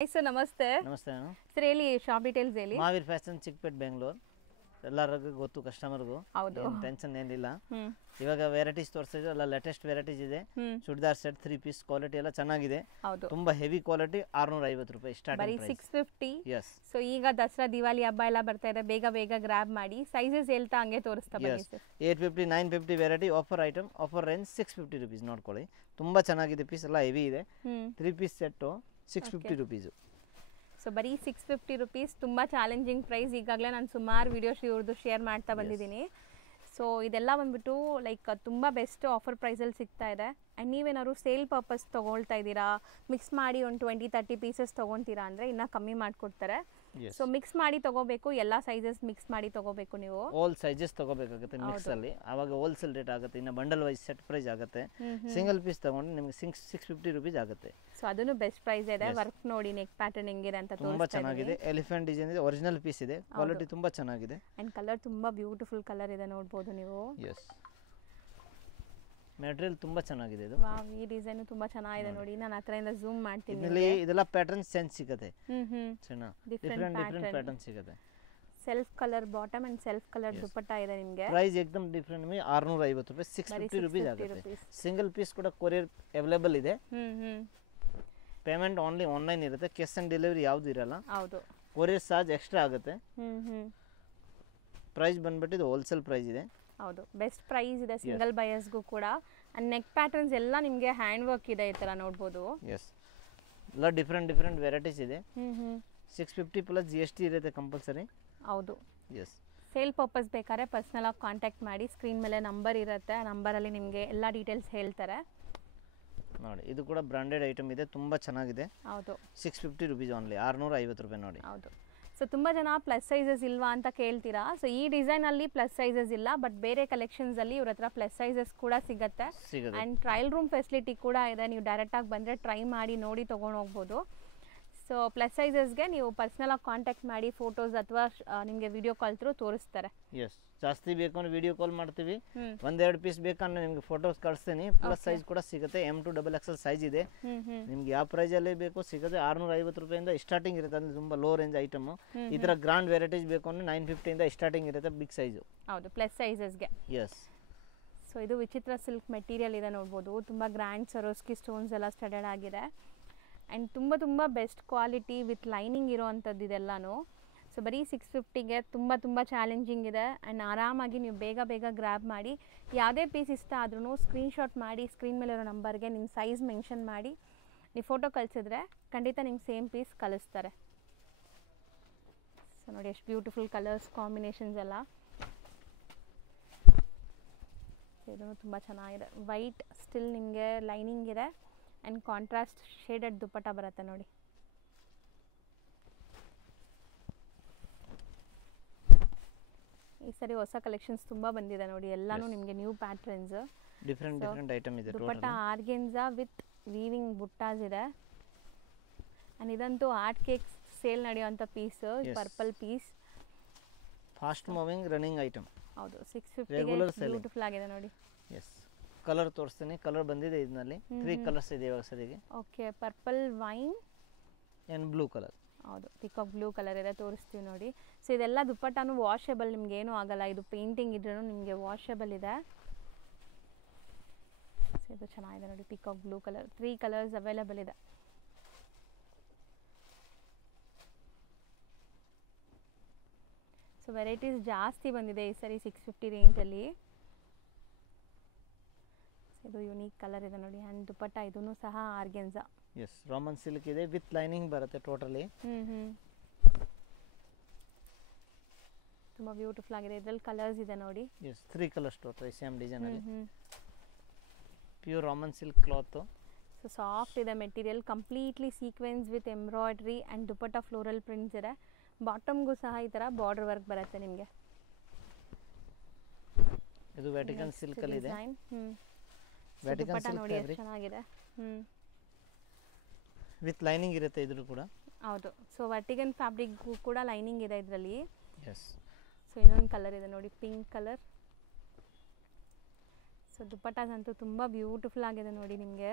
Sir ನಮಸ್ತೆ. ನಮಸ್ತೆ. Sir ಹೇಳಿ, ಶಾಪ್ ಡೀಟೇಲ್ಸ್ ಹೇಳಿ. ಮಹಾವೀರ್ ಫ್ಯಾಷನ್ ಚಿಕ್ಕಪೇಟ್ ಬೆಂಗಳೂರು. ಎಲ್ಲರಿಗೂ ಗೊತ್ತು, ಕಸ್ಟಮರ್ಗೂ ಏನು ಟೆನ್ಷನ್ ಏನಿಲ್ಲ. ಇವಾಗ ವೆರೈಟೀಸ್ ತೋರಿಸ್ತಿದ್ರೆ ಎಲ್ಲ ಲೇಟೆಸ್ಟ್ ವೆರೈಟೀಸ್ ಇದೆ. ಚೂಡಿದಾರ್ ಸೆಟ್ 3 ಪೀಸ್ ಕ್ವಾಲಿಟಿ ಎಲ್ಲ ಚೆನ್ನಾಗಿದೆ. ತುಂಬಾ ಹೆವಿ ಕ್ವಾಲಿಟಿ. 650 ರೂಪಾಯಿ ಸ್ಟಾರ್ಟಿಂಗ್ ಪ್ರೈಸ್. 650. ಯಸ್. ಸೊ ಈಗ ದಸರಾ ದಿವಾಲಿ ಹಬ್ಬ ಎಲ್ಲ ಬರ್ತಾ ಇದೆ, ಬೇಗ ಬೇಗ ಗ್ರಾಬ್ ಮಾಡಿ. ಸೈಜಸ್ ಹೇಳ್ತಾ ಹಂಗೆ ತೋರಿಸ್ತಾ ಬನ್ನಿ sir. 850 950 variety offer item. Offer range 650 rupees. ನೋಡ್ಕೊಳ್ಳಿ, ತುಂಬಾ ಚೆನ್ನಾಗಿದೆ. ಪೀಸ್ ಎಲ್ಲ ಹೆವಿ ಇದೆ. 3 ಪೀಸ್ ಸೆಟ್ 650 ರೂಪೀಸ್. ಸೊ ಬರೀ 650 ರೂಪೀಸ್. ತುಂಬ ಚಾಲೆಂಜಿಂಗ್ ಪ್ರೈಸ್. ಈಗಾಗಲೇ ನಾನು ಸುಮಾರು ವಿಡಿಯೋಸ್ ಇವ್ರದ್ದು ಶೇರ್ ಮಾಡ್ತಾ ಬಂದಿದ್ದೀನಿ. ಸೊ ಇದೆಲ್ಲ ಬಂದ್ಬಿಟ್ಟು ಲೈಕ್ ತುಂಬ ಬೆಸ್ಟ್ ಆಫರ್ ಪ್ರೈಸಲ್ಲಿ ಸಿಗ್ತಾ ಇದೆ. ಆ್ಯಂಡ್ ನೀವೇನಾದ್ರು ಸೇಲ್ ಪರ್ಪಸ್ ತೊಗೊಳ್ತಾ ಇದ್ದೀರಾ, ಮಿಕ್ಸ್ ಮಾಡಿ ಒಂದು 20-30 ಪೀಸಸ್ ತೊಗೊತೀರಾ ಅಂದರೆ ಇನ್ನೂ ಕಮ್ಮಿ ಮಾಡಿಕೊಡ್ತಾರೆ. ಸೊ ಮಿಕ್ಸ್ ಮಾಡಿ ತೊಗೋಬೇಕು, ಎಲ್ಲ ಸೈಜಸ್ ಮಿಕ್ಸ್ ಮಾಡಿ ತೊಗೋಬೇಕು. ನೀವು ಆಲ್ ಸೈಜಸ್ ತೊಗೋಬೇಕಾಗುತ್ತೆ ಮಿಕ್ಸಲ್ಲಿ, ಆವಾಗ ಹೋಲ್ಸೇಲ್ ರೇಟ್ ಆಗುತ್ತೆ. ಇನ್ನು ಬಂಡಲ್ ವೈಸ್ ಸೆಟ್ ಪ್ರೈಸ್ ಆಗುತ್ತೆ. ಸಿಂಗಲ್ ಪೀಸ್ ತೊಗೊಂಡು ನಿಮಗೆ 650 ರೂಪೀಸ್ ಆಗುತ್ತೆ. ಸೊ ಅದನ್ನು ಬೆಸ್ಟ್ ಪ್ರೈಸ್ ಇದೆ. ವರ್ಕ್ ನೋಡಿ, ನೆಕ್ ಪ್ಯಾಟರ್ನ್ ಹೆಂಗಿದೆ ಅಂತ ತುಂಬಾ ಚೆನ್ನಾಗಿದೆ. ಎಲಿಫೆಂಟ್ ಡಿಸೈನ್ ಇದೆ, ಒರಿಜಿನಲ್ ಪೀಸ್ ಇದೆ. ಕ್ವಾಲಿಟಿ ತುಂಬಾ ಚೆನ್ನಾಗಿದೆ. ಆ್ಯಂಡ್ ಕಲರ್ ತುಂಬಾ ಬ್ಯೂಟಿಫುಲ್ ಕಲರ್ ಇದೆ, ನೋಡ್ಬೋದು ನೀವು. ಎಸ್, ಮೆಟೀರಿಯಲ್ ತುಂಬಾ ಚೆನ್ನಾಗಿದೆ. ಇದು ವಾವ್, ಈ ಡಿಸೈನ್ ತುಂಬಾ ಚೆನ್ನಾಗಿದೆ ನೋಡಿ. ನಾನು ಹತ್ರದಿಂದ ಝೂಮ್ ಮಾಡ್ತೀನಿ. ಇದೆಲ್ಲ ಪ್ಯಾಟರ್ನ್ಸ್ ಚೇಂಜ್ ಸಿಗುತ್ತೆ. ಡಿಫರೆಂಟ್ ಪ್ಯಾಟರ್ನ್ ಸಿಗುತ್ತೆ. Self colour bottom and self colour dupatta ಇದೆ ನಿಮಗೆ. ಪ್ರೈಸ್ ಏಕದಮ್ ಡಿಫರೆಂಟ್. ನಿಮಗೆ 650 ರೂಪಾಯಿ 650 ರೂಪೀಸ್ ಆಗುತ್ತೆ. ಸಿಂಗಲ್ ಪೀಸ್ ಕೂಡ ಕೊರಿಯರ್ ಅವೈಲೇಬಲ್ ಇದೆ. ಪೇಮೆಂಟ್ ಓನ್ಲಿ ಆನ್ಲೈನ್ ಇರುತ್ತೆ. ಕ್ಯಾಶ್ ಆನ್ ಡೆಲಿವರಿ ಯಾವುದು ಇರಲ್ಲ. ಹೌದು, ಕೊರಿಯರ್ ಚಾರ್ಜ್ ಎಕ್ಸ್ಟ್ರಾ ಆಗುತ್ತೆ. ಪ್ರೈಸ್ ಬಂದ್ಬಿಟ್ಟು ಇದು ಹೋಲ್ಸೇಲ್ ಪ್ರೈಸ್ ಇದೆ. ಹೌದು, ಬೆಸ್ಟ್ ಪ್ರೈಸ್ ಇದೆ ಸಿಂಗಲ್ ಬಯರ್ಸ್ಗೂ ಕೂಡ. ಅಂಡ್ ನೆಕ್ ಪ್ಯಾಟರ್ನ್ಸ್ ಎಲ್ಲ ನಿಮಗೆ ಹ್ಯಾಂಡ್ ವರ್ಕ್ ಇದೆ, ಈ ತರ ನೋಡ್ಬೋದು. ಎಸ್, ಎಲ್ಲ ಡಿಫರೆಂಟ್ ವೆರೈಟೀಸ್ ಇದೆ. 650 ಪ್ಲಸ್ GST ಇರುತ್ತೆ ಕಂಪಲ್ಸರಿ. ಹೌದು. ಎಸ್, ಸೇಲ್ ಪರ್ಪಸ್ ಬೇಕಾದ್ರೆ ಪರ್ಸನಲ್ ಆಗಿ ಕಾಂಟ್ಯಾಕ್ಟ್ ಮಾಡಿ. ಸ್ಕ್ರೀನ್ ಮೇಲೆ ನಂಬರ್ ಇರುತ್ತೆ, ಆ ನಂಬರಲ್ಲಿ ನಿಮಗೆ ಎಲ್ಲ ಡೀಟೇಲ್ಸ್ ಹೇಳ್ತಾರೆ. ನೋಡಿ, ಇದು ಕೂಡ ಬ್ರಾಂಡೆಡ್ ಐಟಮ್ ಇದೆ, ತುಂಬಾ ಚೆನ್ನಾಗಿದೆ. ಹೌದು, 650 ರೂಪೀಸ್ ಓನ್ಲಿ, 650 ರೂಪಾಯಿ. ನೋಡಿ. ಹೌದು. ಸೊ ತುಂಬ ಜನ ಪ್ಲಸ್ ಸೈಜಸ್ ಇಲ್ವಾ ಅಂತ ಕೇಳ್ತೀರಾ. ಸೊ ಈ ಡಿಸೈನಲ್ಲಿ ಪ್ಲಸ್ ಸೈಜಸ್ ಇಲ್ಲ, ಬಟ್ ಬೇರೆ ಕಲೆಕ್ಷನ್ಸಲ್ಲಿ ಇವ್ರ ಹತ್ರ ಪ್ಲಸ್ ಸೈಜಸ್ ಕೂಡ ಸಿಗುತ್ತೆ. ಆ್ಯಂಡ್ ಟ್ರಯಲ್ ರೂಮ್ ಫೆಸಿಲಿಟಿ ಕೂಡ ಇದೆ. ನೀವು ಡೈರೆಕ್ಟಾಗಿ ಬಂದರೆ ಟ್ರೈ ಮಾಡಿ ನೋಡಿ ತೊಗೊಂಡು ಹೋಗ್ಬೋದು. ಸೊ ಪ್ಲಸ್ ಸೈಜಸ್ಗೆ ನೀವು ಪರ್ಸ್ನಲ್ ಆಗಿ ಕಾಂಟ್ಯಾಕ್ಟ್ ಮಾಡಿ, ಫೋಟೋಸ್ ಅಥವಾ ನಿಮಗೆ ವಿಡಿಯೋ ಕಾಲ್ ಥ್ರೂ ತೋರಿಸ್ತಾರೆ. ಎಸ್, ಜಾಸ್ತಿ ಬೇಕು ಅಂದ್ರೆ ವಿಡಿಯೋ ಕಾಲ್ ಮಾಡ್ತೀವಿ. 1-2 ಪೀಸ್ ಬೇಕಂದ್ರೆ ನಿಮಗೆ ಫೋಟೋಸ್ ಕಳಿಸ್ತೀನಿ. ಪ್ಲಸ್ ಸೈಜ್ ಕೂಡ ಸಿಗುತ್ತೆ. M to XXL ಸೈಜ್ ಇದೆ. ನಿಮ್ಗೆ ಯಾವ ಪ್ರೈಸ್ ಅಲ್ಲಿ ಬೇಕು ಸಿಗುತ್ತೆ. 650 ರೂಪಾಯಿಂದ ಸ್ಟಾರ್ಟಿಂಗ್ ಇರುತ್ತೆ. ಅಂದ್ರೆ ತುಂಬಾ ಲೋ ರೇಂಜ್ ಐಟಮ್. ಈ ತರ ಗ್ರಾಂಡ್ ವೆರೈಟೀಸ್ ಬೇಕು ಅಂದ್ರೆ 950 ಇಂದ ಸ್ಟಾರ್ಟಿಂಗ್ ಇರುತ್ತೆ, ಬಿಗ್ ಸೈಜ್. ಹೌದು, ಪ್ಲಸ್ ಸೈಜಸ್ಗೆ. ಎಸ್. ಸೊ ಇದು ವಿಚಿತ್ರ ಸಿಲ್ಕ್ ಮೆಟೀರಿಯಲ್ ಇದೆ, ನೋಡ್ಬೋದು. ತುಂಬಾ ಗ್ರ್ಯಾಂಡ್ ಸರೋಸ್ಕಿ ಸ್ಟೋನ್ಸ್ ಎಲ್ಲ ಸ್ಟಡೆಡ್ ಆಗಿದೆ. ಆ್ಯಂಡ್ ತುಂಬ ಬೆಸ್ಟ್ ಕ್ವಾಲಿಟಿ ವಿತ್ ಲೈನಿಂಗ್ ಇರೋವಂಥದ್ದು ಇದೆಲ್ಲನೂ. ಸೊ ಬರೀ 650ಗೆ ತುಂಬ ಚಾಲೆಂಜಿಂಗ್ ಇದೆ. ಆ್ಯಂಡ್ ಆರಾಮಾಗಿ ನೀವು ಬೇಗ ಗ್ರ್ಯಾಬ್ ಮಾಡಿ. ಯಾವುದೇ ಪೀಸ್ ಇಷ್ಟ ಆದ್ರೂ ಸ್ಕ್ರೀನ್ಶಾಟ್ ಮಾಡಿ, ಸ್ಕ್ರೀನ್ ಮೇಲೆ ಇರೋ ನಂಬರ್ಗೆ ನಿಮ್ಮ ಸೈಜ್ ಮೆನ್ಷನ್ ಮಾಡಿ ನೀವು ಫೋಟೋ ಕಳಿಸಿದ್ರೆ ಖಂಡಿತ ನಿಮ್ಗೆ ಸೇಮ್ ಪೀಸ್ ಕಳಿಸ್ತಾರೆ. ಸೊ ನೋಡಿ, ಎಷ್ಟು ಬ್ಯೂಟಿಫುಲ್ ಕಲರ್ಸ್ ಕಾಂಬಿನೇಷನ್ಸ್ ಎಲ್ಲ. ಇದೂ ತುಂಬ ಚೆನ್ನಾಗಿದೆ. ವೈಟ್ ಸ್ಟಿಲ್ ನಿಮಗೆ ಲೈನಿಂಗ್ ಇದೆ. ಆ್ಯಂಡ್ ಕಾಂಟ್ರಾಸ್ಟ್ ಶೇಡೆಡ್ ದುಪಟ್ಟ ಬರುತ್ತೆ ನೋಡಿ. ಈ ಸರಿ ಹೊಸ ಕಲೆಕ್ಷನ್ಸ್ ತುಂಬಾ ಬಂದಿದೆ ನೋಡಿ. ಎಲ್ಲಾನು ನಿಮಗೆ ನ್ಯೂ ಪ್ಯಾಟರ್ನ್ಸ್, ಡಿಫರೆಂಟ್ ಐಟಮ್ ಇದೆ. Dupatta organza with weaving buttas ಇದೆ. ಆ್ಯಂಡ್ ಇದಂತೂ ಆರ್ಟ್ ಕೇಕ್ ಸೇಲ್ ನಡೆಯುವಂಥ piece, purple piece. Fast moving running item. ಹೌದು, 650ಗೆ ಬ್ಯೂಟಿಫುಲ್ ಆಗಿದೆ ನೋಡಿ. ಎಸ್, ಕಲರ್ ತೋರಿಸ್ತೀನಿ. ಕಲರ್ ಬಂದಿದೆ ಇದರಲ್ಲಿ 3 ಕಲರ್ಸ್ ಇದೆ ಇವಾಗ ಸರಿಗೆ. Okay, purple wine and blue colour. ಹೌದು, ಪಿಕಾಕ್ ಬ್ಲೂ ಕಲರ್ ಇದೆ, ತೋರಿಸ್ತೀವಿ ನೋಡಿ. ಸೊ ಇದೆಲ್ಲ ದುಪಟ್ಟಾನು ವಾಷೇಬಲ್, ನಿಮ್ಗೆ ಏನೂ ಆಗಲ್ಲ. ಇದು ಪೇಂಟಿಂಗ್ ಇದ್ರೂ ನಿಮಗೆ ವಾಷೇಬಲ್ ಇದೆ. ಸೊ ಇದು ಚೆನ್ನಾಗಿದೆ ನೋಡಿ, peacock blue colour. 3 colours available ಇದೆ. ಸೊ ವೆರೈಟೀಸ್ ಜಾಸ್ತಿ ಬಂದಿದೆ ಈ ಸರಿ 650 ರೇಂಜಲ್ಲಿ. ಇದು ಯುನೀಕ್ ಕಲರ್ ಇದೆ ನೋಡಿ. ಆ್ಯಂಡ್ ದುಪಟ್ಟ ಇದೂ ಸಹ ಆರ್ಗೆನ್ಸಾ. ಎಸ್, ರಾಮನ್ ಸಿಲ್ಕ್ ಇದೆ ವಿತ್ ಲೈನಿಂಗ್ ಬರುತ್ತೆ ಟೋಟಲಿ. ತುಂಬಾ ಬ್ಯೂಟಿಫುಲ್ ಆಗಿದೆ. ಇದರಲ್ಲಿ ಕಲರ್ಸ್ ಇದೆ ನೋಡಿ. Yes, 3 colours total same design ಅಲ್ಲಿ. Pure Roman silk cloth. So soft ಇದೆ material. Completely sequins with embroidery and dupatta floral prints ಇದೆ. ಬಾಟಮ್ಗೂ ಸಹ ಈ ಥರ ಬಾರ್ಡರ್ ವರ್ಕ್ ಬರುತ್ತೆ ನಿಮಗೆ. ಇದು ವ್ಯಾಟಿಕನ್ ಸಿಲ್ಕ್ ಅಲ್ಲಿ ಇದೆ. ವ್ಯಾಟಿಕನ್ ಸಿಲ್ಕ್ ನೋಡಿ, ಎಷ್ಟು ಚೆನ್ನಾಗಿದೆ. ವಿತ್ ಲೈನಿಂಗ್ ಇರುತ್ತೆ ಇದ್ರೂ ಕೂಡ. ಹೌದು, ಸೊ ವ್ಯಾಟಿಕನ್ ಫ್ಯಾಬ್ರಿಕ್ ಕೂಡ ಲೈನಿಂಗ್ ಇದೆ ಇದರಲ್ಲಿ. ಎಸ್. ಸೊ ಇನ್ನೊಂದು ಕಲರ್ ಇದೆ ನೋಡಿ, ಪಿಂಕ್ ಕಲರ್. ಸೊ ದುಪಟ್ಟಾಸ್ ಅಂತೂ ತುಂಬ ಬ್ಯೂಟಿಫುಲ್ ಆಗಿದೆ ನೋಡಿ ನಿಮಗೆ.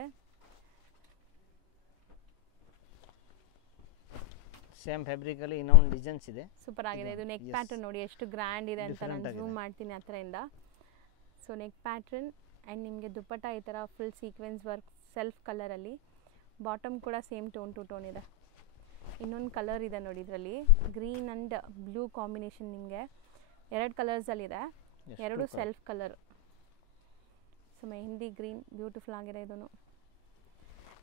ಸೇಮ್ ಫ್ಯಾಬ್ರಿಕ್ ಅಲ್ಲಿ ಇನ್ನೊಂದು ಡಿಸೈನ್ಸ್ ಇದೆ. ಸೂಪರ್ ಆಗಿದೆ. ಇದು ನೆಕ್ ಪ್ಯಾಟರ್ನ್ ನೋಡಿ ಎಷ್ಟು ಗ್ರ್ಯಾಂಡ್ ಇದೆ ಅಂತ ನಾನು ಝೂಮ್ ಮಾಡ್ತೀನಿ ಹತ್ರದಿಂದ. ಸೊ ನೆಕ್ ಪ್ಯಾಟರ್ನ್ ಆ್ಯಂಡ್ ನಿಮಗೆ ದುಪ್ಪಟ್ಟ ಈ ಥರ ಫುಲ್ ಸೀಕ್ವೆನ್ಸ್ ವರ್ಕ್ ಸೆಲ್ಫ್ ಕಲರಲ್ಲಿ. ಬಾಟಮ್ ಕೂಡ ಸೇಮ್ ಟೋನ್ ಟು ಟೋನ್ ಇದೆ. ಇನ್ನೊಂದು ಕಲರ್ ಇದೆ ನೋಡಿ ಇದರಲ್ಲಿ, ಗ್ರೀನ್ ಆ್ಯಂಡ್ ಬ್ಲೂ ಕಾಂಬಿನೇಷನ್. ನಿಮಗೆ 2 ಕಲರ್ಸಲ್ಲಿದೆ, 2 self colour. So mehndi green beautiful ಆಗಿದೆ ಇದೂ.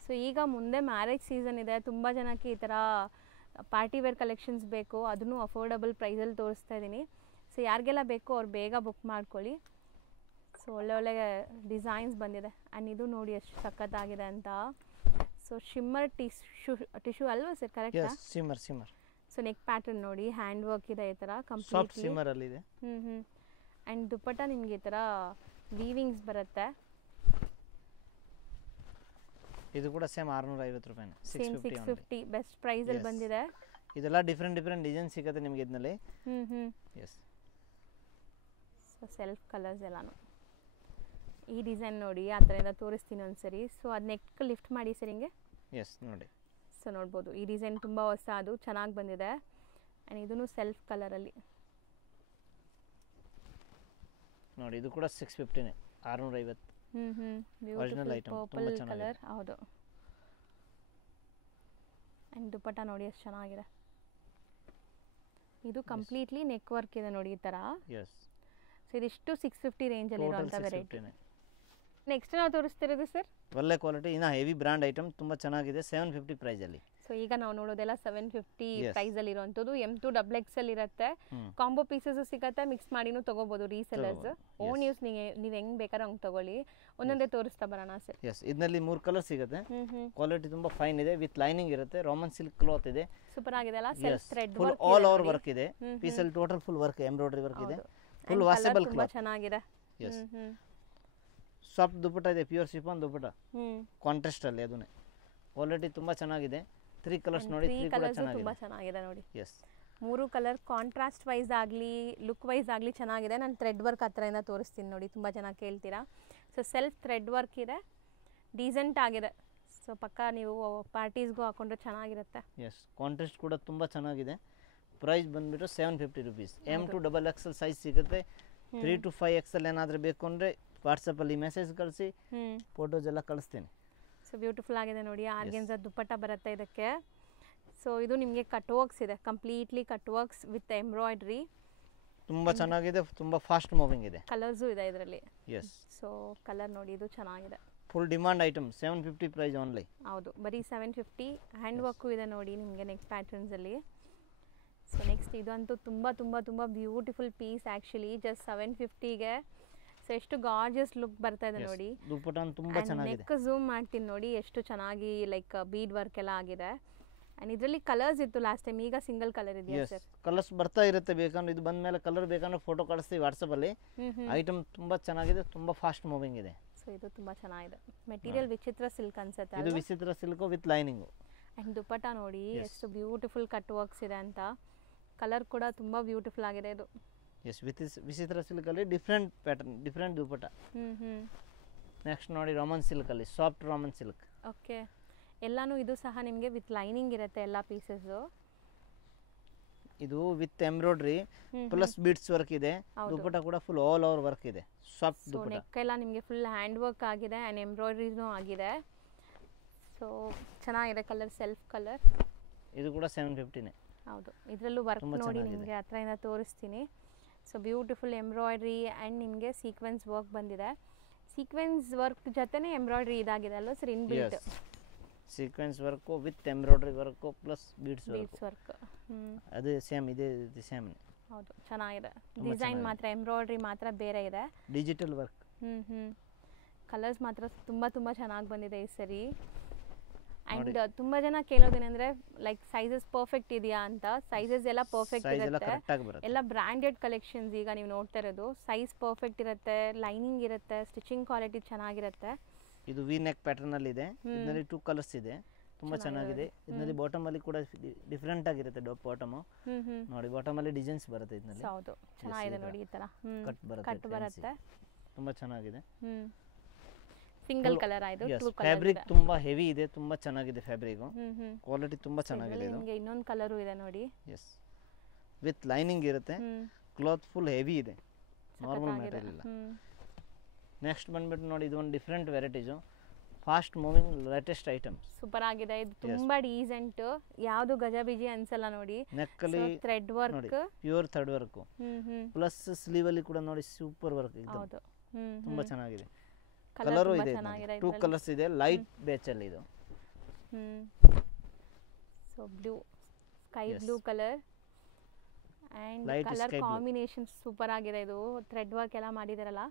ಸೊ ಈಗ ಮುಂದೆ ಮ್ಯಾರೇಜ್ ಸೀಸನ್ ಇದೆ, ತುಂಬ ಜನಕ್ಕೆ ಈ ಥರ ಪಾರ್ಟಿ ವೇರ್ ಕಲೆಕ್ಷನ್ಸ್ ಬೇಕು, ಅದನ್ನು ಅಫೋರ್ಡಬಲ್ ಪ್ರೈಸಲ್ಲಿ ತೋರಿಸ್ತಾ ಇದ್ದೀನಿ. ಸೊ ಯಾರಿಗೆಲ್ಲ ಬೇಕು ಅವ್ರು ಬೇಗ ಬುಕ್ ಮಾಡ್ಕೊಳ್ಳಿ. ಸೊ ಒಳ್ಳೆ ಡಿಸೈನ್ಸ್ ಬಂದಿದೆ. ಆ್ಯಂಡ್ ಇದು ನೋಡಿ ಎಷ್ಟು ಸಖತ್ತಾಗಿದೆ ಅಂತ. ಸೊ ಶಿಮ್ಮರ್ ಟಿಶ್ಯೂ ಅಲ್ವಾ ಸರ್, ಕರೆಕ್ಟಾ? ಶಿಮ್ಮರ್. ಸೊ ನೆಕ್ ಪ್ಯಾಟರ್ನ್ ನೋಡಿ, ಹ್ಯಾಂಡ್ ವರ್ಕ್ ಇದೆ ಈ ಥರ ಸಾಫ್ಟ್ ಕಂಪ್ಲೀಟ್ಲಿ. ಶಿಮ್ಮರ್ ಅಲ್ಲಿ ಇದೆ. ಆ್ಯಂಡ್ ದುಪ್ಪಟ್ಟ ನಿಮಗೆ ಈ ಥರ ವೀವಿಂಗ್ಸ್ ಬರುತ್ತೆ. ಇದು ಕೂಡ ಸೇಮ್ 650 ರೂಪಾಯಿ, ಸೇಮ್ 650 ಬೆಸ್ಟ್ ಪ್ರೈಸಲ್ಲಿ ಬಂದಿದೆ. ಇದೆಲ್ಲ ಡಿಫ್ರೆಂಟ್ ಡಿಸೈನ್ ಸಿಗುತ್ತೆ ನಿಮಗೆ ಇದರಲ್ಲಿ. ಎಸ್. ಸೊ ಸೆಲ್ಫ್ ಕಲರ್ಸ್ ಎಲ್ಲಾನು ಈ ಡಿಸೈನ್ ನೋಡಿ ಆ ಥರದಿಂದ ತೋರಿಸ್ತೀನಿ ಒಂದ್ಸರಿ. ಸೊ ಅದು ನೆಕ್ ಲಿಫ್ಟ್ ಮಾಡಿ ಸರ್ ಹಿಂಗೆ. ಎಸ್ ನೋಡಿ. ಸೊ ನೋಡ್ಬೋದು ಈ ಡಿಸೈನ್ ತುಂಬ ಹೊಸ, ಅದು ಚೆನ್ನಾಗಿ ಬಂದಿದೆ. ಆ್ಯಂಡ್ ಇದೂ ಸೆಲ್ಫ್ ಕಲರಲ್ಲಿ ನೋಡಿ. ಇದು ಕೂಡ 650ನೇ, 650. ಒರಿಜಿನಲ್ ಐಟಮ್, ತುಂಬಾ ಚೆನ್ನಾಗಿದೆ. ಕಲರ್ ಹೌದು. ಆ್ಯಂಡ್ ದುಪ್ಪಟ್ಟ ನೋಡಿ ಎಷ್ಟು ಚೆನ್ನಾಗಿದೆ. ಇದು ಕಂಪ್ಲೀಟ್ಲಿ ನೆಕ್ ವರ್ಕ್ ಇದೆ ನೋಡಿ ಈ ಥರ. ಎಸ್. ಸೊ ಇದಿಷ್ಟು 650 ರೇಂಜಲ್ಲಿ ಇರುವಂಥ ವೆರೈಟಿ. 650ನೇ. ನೆಕ್ಸ್ಟ್ ನಾವು ತೋರಿಸ್ತಿರೋದು ಸರ್ ಒಳ್ಳೆ ಕ್ವಾಲಿಟಿ, ಇನ್ನು ಹೆವಿ ಬ್ರ್ಯಾಂಡ್ ಐಟಮ್, ತುಂಬ ಚೆನ್ನಾಗಿದೆ. 750 ಪ್ರೈಸಲ್ಲಿ. ಸೊ ಈಗ ನಾವು ನೋಡೋದೆಲ್ಲ 750 ಪ್ರೈಸಲ್ಲಿ ಇರುವಂಥದ್ದು. M2 XXL ಇರುತ್ತೆ. ಕಾಂಬೋ ಪೀಸಸ್ ಸಿಗುತ್ತೆ, ಮಿಕ್ಸ್ ಮಾಡಿನೂ ತೊಗೋಬೋದು ರೀಸೆಲ್ಲರ್ಸ್. ಓನ್ ಯೂಸ್ ನೀವು ಹೆಂಗೆ ಬೇಕಾದ್ರೆ ಹಂಗೆ ತೊಗೊಳ್ಳಿ. ಒಂದೊಂದೇ ತೋರಿಸ್ತಾ ಬರೋಣ ಸರ್. ಎಸ್. ಇದರಲ್ಲಿ 3 ಕಲರ್ ಸಿಗುತ್ತೆ. ಕ್ವಾಲಿಟಿ ತುಂಬ ಫೈನ್ ಇದೆ, ವಿತ್ ಲೈನಿಂಗ್ ಇರುತ್ತೆ. ರೋಮನ್ ಸಿಲ್ಕ್ ಕ್ಲಾತ್ ಇದೆ. ಸೂಪರ್ ಆಗಿದೆ ಅಲ್ಲ, self thread full all over work ಇದೆ. ಪೀಸಲ್ಲಿ total full work, embroidery work ಇದೆ. ಫುಲ್ ವಾಷಬಲ್ ಕ್ಲಾತ್, ಚೆನ್ನಾಗಿದೆ. ಎಸ್. ಸಾಫ್ಟ್ ದುಪ್ಪಟ್ಟ ಇದೆ, ಪ್ಯೂರ್ ಶಿಫಾನ್ ದುಪ್ಪಟ್ಟ, ಕಾಂಟ್ರಾಸ್ಟ್ ಅಲ್ಲಿ. ಅದನ್ನೇ ಕ್ವಾಲಿಟಿ ತುಂಬಾ ಚೆನ್ನಾಗಿದೆ. 3 ಕಲರ್ಸ್ ನೋಡಿ, 3 ಕೂಡ ತುಂಬಾ ಚೆನ್ನಾಗಿದೆ ನೋಡಿ. ಎಸ್. 3 ಕಲರ್ ಕಾಂಟ್ರಾಸ್ಟ್ ವೈಸ್ ಆಗಲಿ ಲುಕ್ ವೈಸ್ ಆಗಲಿ ಚೆನ್ನಾಗಿದೆ. ನಾನು ಥ್ರೆಡ್ ವರ್ಕ್ ಹತ್ರದಿಂದ ತೋರಿಸ್ತೀನಿ ನೋಡಿ, ತುಂಬ ಚೆನ್ನಾಗಿ ಕೇಳ್ತೀರಾ. ಸೊ ಸೆಲ್ಫ್ ಥ್ರೆಡ್ ವರ್ಕ್ ಇದೆ, ಡೀಸೆಂಟ್ ಆಗಿದೆ. ಸೊ ಪಕ್ಕ ನೀವು ಪಾರ್ಟೀಸ್ಗೂ ಹಾಕೊಂಡ್ರೆ ಚೆನ್ನಾಗಿರುತ್ತೆ. ಎಸ್. ಕಾಂಟ್ರಾಸ್ಟ್ ಕೂಡ ತುಂಬ ಚೆನ್ನಾಗಿದೆ. ಪ್ರೈಸ್ ಬಂದ್ಬಿಟ್ಟು 750 ರೂಪೀಸ್. M2 XXL ಸೈಜ್ ಸಿಗುತ್ತೆ. 3 to 5 XL ಏನಾದರೂ ಬೇಕು ಅಂದರೆ ವಾಟ್ಸಪ್ಪಲ್ಲಿ ಮೆಸೇಜ್ ಕಳಿಸಿ, ಫೋಟೋಸ್ ಎಲ್ಲ ಕಳಿಸ್ತೀನಿ. ಸೊ ಬ್ಯೂಟಿಫುಲ್ ಆಗಿದೆ ನೋಡಿ. ಆರ್ಗೆನ್ಸಾ ದುಪ್ಪಟ್ಟ ಬರುತ್ತೆ ಇದಕ್ಕೆ. ಸೊ ಇದು ನಿಮಗೆ ಕಟ್ ವರ್ಕ್ಸ್ ಇದೆ, completely cut works with embroidery. ತುಂಬ ಚೆನ್ನಾಗಿದೆ, ತುಂಬ ಫಾಸ್ಟ್ ಮೂವಿಂಗ್ ಇದೆ. ಕಲರ್ಸು ಇದೆ ಇದರಲ್ಲಿ. ಎಸ್. ಸೊ ಕಲರ್ ನೋಡಿ, ಇದು ಚೆನ್ನಾಗಿದೆ. Full demand item, 750 price only. ಹೌದು, ಬರೀ 750. ಹ್ಯಾಂಡ್ ವರ್ಕು ಇದೆ ನೋಡಿ ನಿಮಗೆ ನೆಕ್ ಪ್ಯಾಟರ್ನ್ಸಲ್ಲಿ. ಸೊ ನೆಕ್ಸ್ಟ್ ಇದಂತೂ ತುಂಬ ತುಂಬ ತುಂಬ ಬ್ಯೂಟಿಫುಲ್ ಪೀಸ್ ಆ್ಯಕ್ಚುಲಿ. ಜಸ್ಟ್ 750ಗೆ ಸೊ ಎಷ್ಟು ಗಾರ್ಜಿಯಸ್ ಲುಕ್ ಬರ್ತಾ ಇದೆ ನೋಡಿ. ದುಪ್ಪಟ್ಟ ತುಂಬಾ ಚೆನ್ನಾಗಿದೆ. ನೆಕ್ ಝೂಮ್ ಮಾಡ್ತೀನಿ ನೋಡಿ, ಎಷ್ಟು ಚೆನ್ನಾಗಿ ಲೈಕ್ ಬೀಡ್ ವರ್ಕ್ ಎಲ್ಲ ಆಗಿದೆ. ಆ್ಯಂಡ್ ಇದರಲ್ಲಿ ಕಲರ್ಸ್ ಇತ್ತು ಲಾಸ್ಟ್ ಟೈಮ್, ಈಗ ಸಿಂಗಲ್ ಕಲರ್ ಇದೆಯಾ ಸರ್? ಕಲರ್ಸ್ ಬರ್ತಾ ಇರುತ್ತೆ, ಬೇಕಂದ್ರೆ ಇದು ಬಂದ ಮೇಲೆ ಕಲರ್ ಬೇಕಂದ್ರೆ ಫೋಟೋ ಕಳಿಸ್ತೀವಿ ವಾಟ್ಸಪ್ಪಲ್ಲಿ. ಐಟಮ್ ತುಂಬ ಚೆನ್ನಾಗಿದೆ, ತುಂಬ ಫಾಸ್ಟ್ ಮೂವಿಂಗ್ ಇದೆ. ಸೊ ಇದು ತುಂಬ ಚೆನ್ನಾಗಿದೆ. ಮೆಟೀರಿಯಲ್ ವಿಚಿತ್ರ ಸಿಲ್ಕ್ ಅನ್ಸುತ್ತೆ. ಇದು Vichitra silk with lining. And dupatta ನೋಡಿ ಎಷ್ಟು ಬ್ಯೂಟಿಫುಲ್ ಕಟ್ ವರ್ಕ್ಸ್ ಇದೆ ಅಂತ. ಕಲರ್ ಕೂಡ ತುಂಬ ಬ್ಯೂಟಿಫುಲ್ ಆಗಿದೆ ಇದು. ಎಸ್. ವಿಚಿತ್ರ ಸಿಲ್ಕಲ್ಲಿ different pattern, different dupatta. Next ನೋಡಿ ರೋಮನ್ ಸಿಲ್ಕಲ್ಲಿ, ಸಾಫ್ಟ್ ರೋಮನ್ ಸಿಲ್ಕ್. ಓಕೆ. ಎಲ್ಲಾನು ಇದು ಸಹ ನಿಮಗೆ ವಿತ್ ಲೈನಿಂಗ್ ಇರುತ್ತೆ ಎಲ್ಲ ಪೀಸಸ್ಸು. ಇದು with embroidery plus beads work ಇದೆ. ದುಪ್ಪಟ್ಟ ಕೂಡ ಫುಲ್ ಆಲ್ ಓವರ್ ವರ್ಕ್ ಇದೆ, ಸಾಫ್ಟ್ ದುಪ್ಪಟ್ಟ. ನೆಕ್ ಎಲ್ಲ ನಿಮಗೆ ಫುಲ್ ಹ್ಯಾಂಡ್ ವರ್ಕ್ ಆಗಿದೆ ಆ್ಯಂಡ್ ಎಂಬ್ರಾಯ್ಡ್ರಿನೂ ಆಗಿದೆ. ಸೊ ಚೆನ್ನಾಗಿದೆ ಕಲರ್, ಸೆಲ್ಫ್ ಕಲರ್. ಇದು ಕೂಡ 750ನೇ. ಹೌದು, ಇದರಲ್ಲೂ ವರ್ಕ್ ನೋಡಿ ನಿಮಗೆ ಹತ್ರದಿಂದ ತೋರಿಸ್ತೀನಿ. ಸೊ ಬ್ಯೂಟಿಫುಲ್ ಎಂಬ್ರಾಯ್ಡ್ರಿ ಆ್ಯಂಡ್ ನಿಮಗೆ ಸೀಕ್ವೆನ್ಸ್ ವರ್ಕ್ ಬಂದಿದೆ. ಸೀಕ್ವೆನ್ಸ್ ವರ್ಕ್ ಜೊತೆನೇ ಎಂಬ್ರಾಯ್ಡ್ರಿ ಇದಾಗಿದೆ ಅಲ್ವಾ sir, inbuilt sequence work with embroidery work plus beads work. ಅದು ಸೇಮ್ ಇದೆ, ಸೇಮ್. ಹೌದು, ಚೆನ್ನಾಗಿದೆ. ಡಿಸೈನ್ ಮಾತ್ರ ಎಂಬ್ರಾಯ್ಡ್ರಿ ಮಾತ್ರ ಬೇರೆ ಇದೆ, ಡಿಜಿಟಲ್ ವರ್ಕ್. ಕಲರ್ಸ್ ಮಾತ್ರ ತುಂಬ ತುಂಬ ಚೆನ್ನಾಗಿ ಬಂದಿದೆ ಈ ಸರಿ. ಆ್ಯಂಡ್ ತುಂಬ ಜನ ಕೇಳೋದೇನೆಂದರೆ ಲೈಕ್ ಸೈಜಸ್ ಪರ್ಫೆಕ್ಟ್ ಇದೆಯಾ ಅಂತ. ಸೈಜಸ್ ಎಲ್ಲ ಪರ್ಫೆಕ್ಟ್ ಇರುತ್ತೆ, ಎಲ್ಲ ಬ್ರ್ಯಾಂಡೆಡ್ ಕಲೆಕ್ಷನ್ಸ್. ಈಗ ನೀವು ನೋಡ್ತಾ ಇರೋದು ಸೈಜ್ ಪರ್ಫೆಕ್ಟ್ ಇರುತ್ತೆ, ಲೈನಿಂಗ್ ಇರುತ್ತೆ, ಸ್ಟಿಚಿಂಗ್ ಕ್ವಾಲಿಟಿ ಚೆನ್ನಾಗಿರುತ್ತೆ. ಇದು ವಿ ನೆಕ್ ಪ್ಯಾಟರ್ನ್ ಅಲ್ಲಿ ಇದೆ. ಇದರಲ್ಲಿ 2 ಕಲರ್ಸ್ ಇದೆ, ತುಂಬಾ ಚೆನ್ನಾಗಿದೆ. ಇದರಲ್ಲಿ ಬಾಟಮ್ ಅಲ್ಲಿ ಕೂಡ ಡಿಫರೆಂಟ್ ಆಗಿರುತ್ತೆ. ಬಾಟಮ್ ನೋಡಿ, ಬಾಟಮ್ ಅಲ್ಲಿ ಡಿಸೈನ್ಸ್ ಬರುತ್ತೆ ಇದರಲ್ಲಿ. ಹೌದು, ಚೆನ್ನಾಗಿದೆ ನೋಡಿ, ಈ ತರ ಕಟ್ ಬರುತ್ತೆ, ತುಂಬಾ ಚೆನ್ನಾಗಿದೆ. ಸಿಂಗಲ್ ಕಲರ್ ಆಯ್ತು, ಟೂ ಕಲರ್ ಫ್ಯಾಬ್ರಿಕ್ ತುಂಬಾ ಹೆವಿ ಇದೆ, ತುಂಬಾ ಚೆನ್ನಾಗಿದೆ ಫ್ಯಾಬ್ರಿಕ್, ಕ್ವಾಲಿಟಿ ತುಂಬಾ ಚೆನ್ನಾಗಿದೆ ಇದು. ನಿಮಗೆ ಇನ್ನೊಂದು ಕಲರು ಇದೆ ನೋಡಿ. ಎಸ್, ವಿತ್ ಲೈನಿಂಗ್ ಇರುತ್ತೆ, ಕ್ಲಾತ್ ಫುಲ್ ಹೆವಿ ಇದೆ, ನಾರ್ಮಲ್ ಮೆಟೀರಿಯಲ್ ಇಲ್ಲ. ನೆಕ್ಸ್ಟ್ ಬಂದ್ಬಿಟ್ಟು ನೋಡಿ, ಇದು ಒಂದು different varieties, fast moving latest items. Super ಆಗಿದೆ ಇದು, ತುಂಬಾ ಡೀಸೆಂಟ್, ಯಾವುದು ಗಜಬೀಜಿ ಅನ್ಸಲ್ಲ ನೋಡಿ. ನೆಕ್ಕಲ್ಲಿ thread work, pure thread work, plus sleeve ಅಲ್ಲಿ ಕೂಡ ನೋಡಿ ಸೂಪರ್ ವರ್ಕ್ ಇದೆ, ಹೌದು. ತುಂಬಾ ಚೆನ್ನಾಗಿದೆ. ಕಲರು ಇದೆ, 2 ಕಲರ್ಸ್ ಇದೆ, ಲೈಟ್ ಬೇಚ್ ಅಲ್ಲಿ ಇದು. So blue, sky blue colour and colour combination super ಆಗಿದೆ ಇದು. ಥ್ರೆಡ್ ವರ್ಕ್ ಎಲ್ಲ ಮಾಡಿದಾರಲ್ಲ,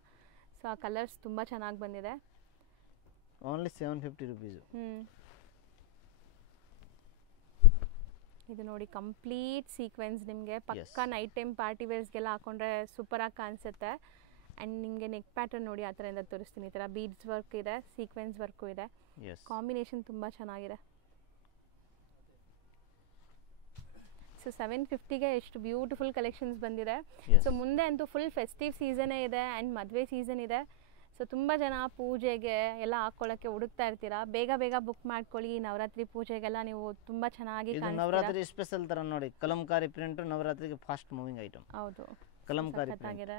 ಸೊ ಆ ಕಲರ್ಸ್ ತುಂಬಾ ಚೆನ್ನಾಗಿ ಬಂದಿದೆ. Only 750 rupees. ಇದು ನೋಡಿ ಕಂಪ್ಲೀಟ್ ಸೀಕ್ವೆನ್ಸ್, ನಿಮಗೆ ಪಕ್ಕಾ ನೈಟ್ ಟೈಮ್ ಪಾರ್ಟಿ ವೇರ್ಸ್ಗೆಲ್ಲ ಹಾಕೊಂಡ್ರೆ ಸೂಪರ್ ಆಗಿ ಕಾಣಿಸುತ್ತೆ. ಆ್ಯಂಡ್ ನಿಮಗೆ ನೆಕ್ ಪ್ಯಾಟರ್ನ್ ನೋಡಿ ಆ ಥರದಿಂದ ತೋರಿಸ್ತೀನಿ. ಈ ಥರ ಬೀಡ್ಸ್ ವರ್ಕ್ ಇದೆ, ಸೀಕ್ವೆನ್ಸ್ ವರ್ಕು ಇದೆ, ಕಾಂಬಿನೇಷನ್ ತುಂಬ ಚೆನ್ನಾಗಿದೆ. ಸೊ 750ಗೆ ಎಷ್ಟು ಬ್ಯೂಟಿಫುಲ್ ಕಲೆಕ್ಷನ್ಸ್ ಬಂದಿದೆ. ಸೊ ಮುಂದೆ ಅಂತೂ ಫುಲ್ ಫೆಸ್ಟಿವ್ ಸೀಸನೇ ಇದೆ ಆ್ಯಂಡ್ ಮದುವೆ ಸೀಸನ್ ಇದೆ. ಸೊ ತುಂಬ ಜನ ಪೂಜೆಗೆ ಎಲ್ಲ ಹಾಕ್ಕೊಳ್ಳೋಕ್ಕೆ ಹುಡುಕ್ತಾ ಇರ್ತೀರಾ, ಬೇಗ ಬೇಗ ಬುಕ್ ಮಾಡ್ಕೊಳ್ಳಿ. ನವರಾತ್ರಿ ಪೂಜೆಗೆಲ್ಲ ನೀವು ತುಂಬ ಚೆನ್ನಾಗಿ ನವರಾತ್ರಿ ಸ್ಪೆಷಲ್ ತರ ನೋಡಿ, ಕಲಂಕಾರಿ ಪ್ರಿಂಟ್ ನವರಾತ್ರಿಗೆ ಫಾಸ್ಟ್ ಮೂವಿಂಗ್ ಐಟಮ್. ಹೌದು, ಕಲಂಕಾರಿ ಆಗಿದೆ.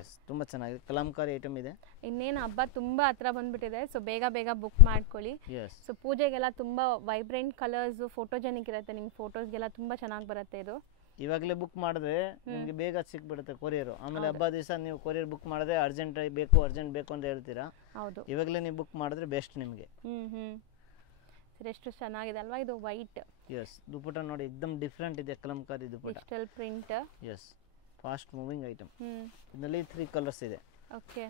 ಎಸ್, ತುಂಬಾ ಚೆನ್ನಾಗಿದೆ, ಕಲಂಕಾರಿ ಐಟಮ್ ಇದೆ. ಇನ್ನೇನು ಹಬ್ಬ ತುಂಬಾ ಹತ್ರ ಬಂದ್ಬಿಟ್ಟಿದೆ, ಸೊ ಬೇಗ ಬೇಗ ಬುಕ್ ಮಾಡ್ಕೊಳ್ಳಿ. ಸೊ ಪೂಜೆಗೆಲ್ಲ ತುಂಬಾ ವೈಬ್ರೆಂಟ್ ಕಲರ್ಸ್, ಫೋಟೋಜೆನಿಕ್ ಇರುತ್ತೆ, ನಿಮ್ಗೆ ಫೋಟೋಸ್ಗೆಲ್ಲ ತುಂಬಾ ಚೆನ್ನಾಗಿ ಬರುತ್ತೆ ಇದು. ಇವಾಗಲೇ ಬುಕ್ ಮಾಡಿದ್ರೆ ನಿಮಗೆ ಬೇಗ ಸಿಕ್ಬಿಡುತ್ತೆ ಕೊರಿಯರ್. ಆಮೇಲೆ ಹಬ್ಬ ದಿವಸ ನೀವು ಕೊರಿಯರ್ ಬುಕ್ ಮಾಡಿದ್ರೆ ಅರ್ಜೆಂಟ್ ಬೇಕು ಅಂತ ಹೇಳ್ತೀರಾ. ಹೌದು, ಇವಾಗಲೇ ನೀವು ಬುಕ್ ಮಾಡಿದ್ರೆ ಬೆಸ್ಟ್ ನಿಮಗೆ. ಸರ್ ಎಷ್ಟು ಚೆನ್ನಾಗಿದೆ ಅಲ್ವಾ ಇದು ವೈಟ್. ಎಸ್, ದುಪಟ್ಟ ನೋಡಿ ಎಕ್ದಮ್ ಡಿಫ್ರೆಂಟ್ ಇದೆ, kalamkari dupatta, digital print. Yes, fast moving item. ಇದರಲ್ಲಿ 3 ಕಲರ್ಸ್ ಇದೆ. ಓಕೆ,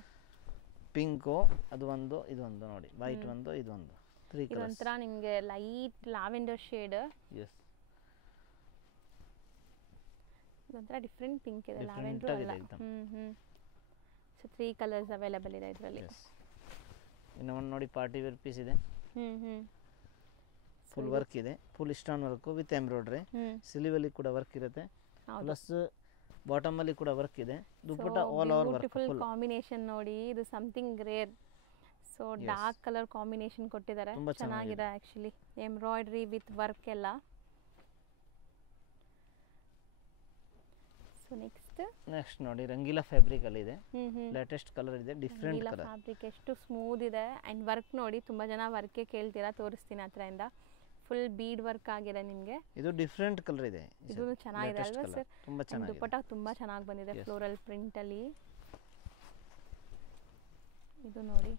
ಪಿಂಕು, ಅದು ಒಂದು, ಇದು ಒಂದು ನೋಡಿ, ವೈಟ್ ಒಂದು, ಇದು ಒಂದು, 3 ಕಲರ್ಸ್. ಇದೊಂಥರ ನಿಮಗೆ ಲೈಟ್ ಲ್ಯಾವೆಂಡರ್ ಶೇಡ್. ಎಸ್, ಇದೊಂಥರ ಡಿಫ್ರೆಂಟ್ ಪಿಂಕ್ ಇದೆ, ಲ್ಯಾವೆಂಡರ್ ಅಲ್ಲ. ಸೊ 3 ಕಲರ್ಸ್ ಅವೈಲೇಬಲ್ ಇದೆ ಇದರಲ್ಲಿ. ಇನ್ನು ಒಂದು ನೋಡಿ ಪಾರ್ಟಿ ವೇರ್ ಪೀಸ್ ಇದೆ, ಫುಲ್ ವರ್ಕ್ ಇದೆ, full stone work with embroidery, ಸಿಲಿವಲ್ಲಿ ಕೂಡ ವರ್ಕ್ ಇರುತ್ತೆ, ಪ್ಲಸ್ ಬಾಟಮ್ ಅಲ್ಲಿ ಕೂಡ ವರ್ಕ್ ಇದೆ. Dupatta all over work, beautiful combination ನೋಡಿ, ಇದು something rare. So dark colour combination ಕೊಟ್ಟಿದ್ದಾರೆ, ಚೆನ್ನಾಗಿದೆ ಆಕ್ಚುಲಿ, ಎಂಬ್ರಾಯ್ಡ್ರಿ ವಿತ್ ವರ್ಕ್ ಎಲ್ಲ. ಸೊ ನೆಕ್ಸ್ಟ್ ನೋಡಿ ರಂಗೀಲಾ ಫ್ಯಾಬ್ರಿಕ್ ಅಲ್ಲಿ ಇದೆ, ಲೇಟೆಸ್ಟ್ ಕಲರ್ ಇದೆ, ಡಿಫರೆಂಟ್ ಕಲರ್ ಫ್ಯಾಬ್ರಿಕ್, ಎಷ್ಟು ಸ್ಮೂತ್ ಇದೆ. ಅಂಡ್ ವರ್ಕ್ ನೋಡಿ, ತುಂಬಾ ಜನ ವರ್ಕ್ ಕೇಳ್ತೀರಾ, ತೋರಿಸ್ತೀನಿ ಹತ್ರದಿಂದ. ಫುಲ್ ಬೀಡ್ ವರ್ಕ್ ಆಗಿದೆ ನಿಮಗೆ. ಇದು ಡಿಫರೆಂಟ್ ಕಲರ್ ಇದೆ, ಇದು ಚೆನ್ನಾಗಿದೆ ಅಲ್ವಾ ಸರ್? ತುಂಬಾ ಚೆನ್ನಾಗಿದೆ, ದುಪಟ್ಟ ತುಂಬಾ ಚೆನ್ನಾಗಿ ಬಂದಿದೆ ಫ್ಲೋರಲ್ ಪ್ರಿಂಟ್ ಅಲ್ಲಿ. ಇದು ನೋಡಿ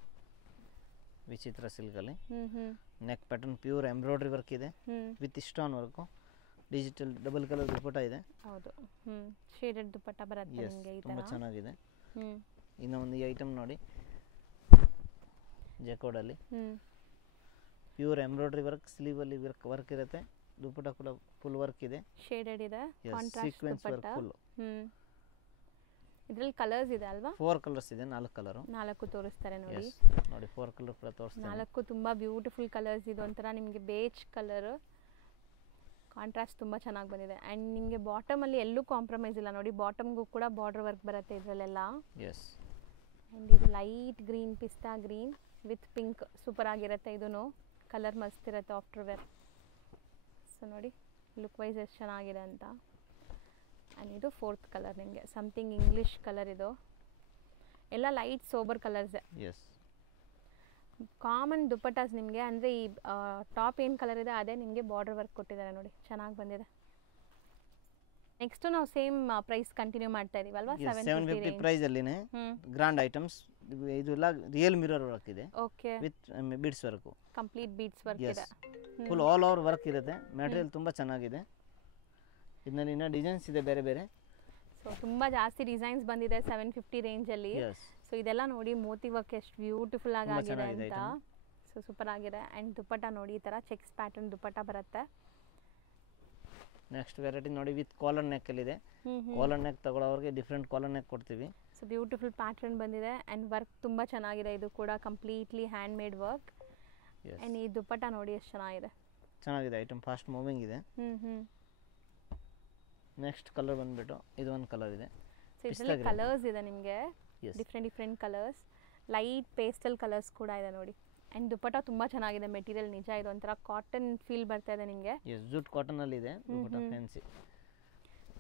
ವಿಚಿತ್ರ ಸಿಲ್ಕ್ ಅಲ್ಲಿ neck pattern pure embroidery work ಇದೆ with stone work, digital double colour dupatta ಇದೆ. ಹೌದು, ಶೇಡೆಡ್ ದುಪಟ್ಟ ಬರುತ್ತೆ ನಿಮಗೆ ಈ ತರ, ತುಂಬಾ ಚೆನ್ನಾಗಿದೆ. ಇನ್ನು ಒಂದು ಈ ಐಟಮ್ ನೋಡಿ, ಜೆಕೋಡ್ ಅಲ್ಲಿ ಪ್ಯೂರ್ ಎಂಬ್ರಾಯ್ಡ್ರಿ ವರ್ಕ್, ಸ್ಲೀವ್ ಅಲ್ಲಿ ವರ್ಕ್ ಇರುತ್ತೆ, ದುಪಟ್ಟ ಕೂಡ ಫುಲ್ ವರ್ಕ್ ಇದೆ, ಶೇಡೆಡ್ ಇದೆ, ಕಾಂಟ್ರಾಸ್ಟ್ ಸೀಕ್ವೆನ್ಸ್ ವರ್ಕ್ ಫುಲ್. ಇದರಲ್ಲಿ ಕಲರ್ಸ್ ಇದೆ ಅಲ್ವಾ? 4 ಕಲರ್ಸ್ ಇದೆ, 4 ಕಲರ್. 4 ತೋರಿಸ್ತಾರೆ ನೋಡಿ, ನೋಡಿ 4 ಕಲರ್ ಕೂಡ ತೋರಿಸ್ತಾರೆ. 4 ತುಂಬಾ ಬ್ಯೂಟಿಫುಲ್ ಕಲರ್ಸ್. ಇದು ಒಂಥರ ನಿಮಗೆ ಬೇಜ್ ಕಲರ್, ಕಾಂಟ್ರಾಸ್ಟ್ ತುಂಬ ಚೆನ್ನಾಗಿ ಬಂದಿದೆ. ಆ್ಯಂಡ್ ನಿಮಗೆ ಬಾಟಮಲ್ಲಿ ಎಲ್ಲೂ ಕಾಂಪ್ರಮೈಸ್ ಇಲ್ಲ ನೋಡಿ, ಬಾಟಮ್ಗೂ ಕೂಡ ಬಾರ್ಡರ್ ವರ್ಕ್ ಬರುತ್ತೆ ಇದರಲ್ಲೆಲ್ಲ. ಎಸ್, ಆ್ಯಂಡ್ ಇದು ಲೈಟ್ ಗ್ರೀನ್, ಪಿಸ್ತಾ ಗ್ರೀನ್ ವಿತ್ ಪಿಂಕ್, ಸೂಪರ್ ಆಗಿರುತ್ತೆ. ಇದೂ ಕಲರ್ ಮಸ್ತ್ ಇರುತ್ತೆ ಆಫ್ಟರ್ ವೇರ್. ಸೊ ನೋಡಿ ಲುಕ್ ವೈಸ್ ಎಷ್ಟು ಚೆನ್ನಾಗಿದೆ ಅಂತ. ಆ್ಯಂಡ್ ಇದು 4th ಕಲರ್, ನಿಮಗೆ ಸಮಥಿಂಗ್ ಇಂಗ್ಲೀಷ್ ಕಲರ್. ಇದು ಎಲ್ಲ ಲೈಟ್ ಸೋಬರ್ ಕಲರ್ಸೇ. ಎಸ್, ಕಾಮನ್ ದುಪಟ್ಟಾಸ್ ನಿಮಗೆ, ಅಂದರೆ ಈ ಟಾಪ್ ಏನು ಕಲರ್ ಇದೆ ಅದೇ ನಿಮಗೆ ಬಾರ್ಡರ್ ವರ್ಕ್ ಕೊಟ್ಟಿದ್ದಾರೆ ನೋಡಿ, ಚೆನ್ನಾಗಿ ಬಂದಿದೆ. ನೆಕ್ಸ್ಟ್ ನಾವು ಸೇಮ್ ಪ್ರೈಸ್ ಕಂಟಿನ್ಯೂ ಮಾಡ್ತಾ ಇದೀವಿ ಅಲ್ವಾ? 750 ಪ್ರೈಸ್ ಅಲ್ಲಿನೇ ಗ್ರ್ಯಾಂಡ್ ಐಟಮ್ಸ್. ಇದು ಎಲ್ಲ ರಿಯಲ್ ಮಿರರ್ ವರ್ಕ್ ಇದೆ, okay, with beads work, complete beads work ಇದೆ, ಫುಲ್ ಆಲ್ ಓವರ್ ವರ್ಕ್ ಇರುತ್ತೆ. ಮೆಟೀರಿಯಲ್ ತುಂಬಾ ಚೆನ್ನಾಗಿದೆ. ಇದರಲ್ಲಿ ಇನ್ನ ಡಿಸೈನ್ಸ್ ಇದೆ ಬೇರೆ ಬೇರೆ. ಸೊ ತುಂಬಾ ಜಾಸ್ತಿ ಡಿಸೈನ್ಸ್ ಬಂದಿದೆ 750 ರೇಂಜ್ ಅಲ್ಲಿ. ಸೊ ಇದೆಲ್ಲ ನೋಡಿ ಮೋತಿ ವರ್ಕ್ ಎಷ್ಟು ಬ್ಯೂಟಿಫುಲ್ ಆಗಿದೆ ಅಂತ. ಸೊ ಸೂಪರ್ ಆಗಿದೆ. ಆ್ಯಂಡ್ ದುಪಟ್ಟ ನೋಡಿ, ಈ ಥರ ಚೆಕ್ಸ್ ಪ್ಯಾಟರ್ನ್ ದುಪಟ್ಟ ಬರುತ್ತೆ. ನೆಕ್ಸ್ಟ್ ವೆರೈಟಿ ನೋಡಿ, ವಿತ್ ಕಾಲರ್ ನೆಕ್ ಅಲ್ಲಿ ಇದೆ. ಕಾಲರ್ ನೆಕ್ ತಗೊಳ್ಳೋರಿಗೆ ಡಿಫರೆಂಟ್ ಕಾಲರ್ ನೆಕ್ ಕೊಡ್ತೀವಿ. ಸೊ ಬ್ಯೂಟಿಫುಲ್ ಪ್ಯಾಟರ್ನ್ ಬಂದಿದೆ ಆ್ಯಂಡ್ ವರ್ಕ್ ತುಂಬ ಚೆನ್ನಾಗಿದೆ. ಇದು ಕೂಡ completely hand made work. And ಈ ದುಪಟ್ಟ ನೋಡಿ ಎಷ್ಟು ಚೆನ್ನಾಗಿದೆ ಐಟಮ್, ಫಾಸ್ಟ್ ಮೂವಿಂಗ್ ಇದೆ. ನೆಕ್ಸ್ಟ್ ಕಲರ್ ಬಂದ್ಬಿಟ್ಟು ಇದು ಒಂದು ಕಲರ್ ಇದೆ. ಸೊ ಇದರಲ್ಲಿ ಕಲರ್ಸ್ ಇದೆ ನಿಮಗೆ, different colours. Light pastel colours ಕೂಡ ಇದೆ ನೋಡಿ. ಆ್ಯಂಡ್ ದುಪ್ಪಟ್ಟ ತುಂಬ ಚೆನ್ನಾಗಿದೆ, ಮೆಟೀರಿಯಲ್ ನಿಜ ಇದು ಒಂಥರ ಕಾಟನ್ ಫೀಲ್ ಬರ್ತಾ ಇದೆ ನಿಮಗೆ. ಜೂಟ್ ಕಾಟನಲ್ಲಿ ಇದೆ ದುಪ್ಪಟ್ಟ ಫ್ಯಾನ್ಸಿ.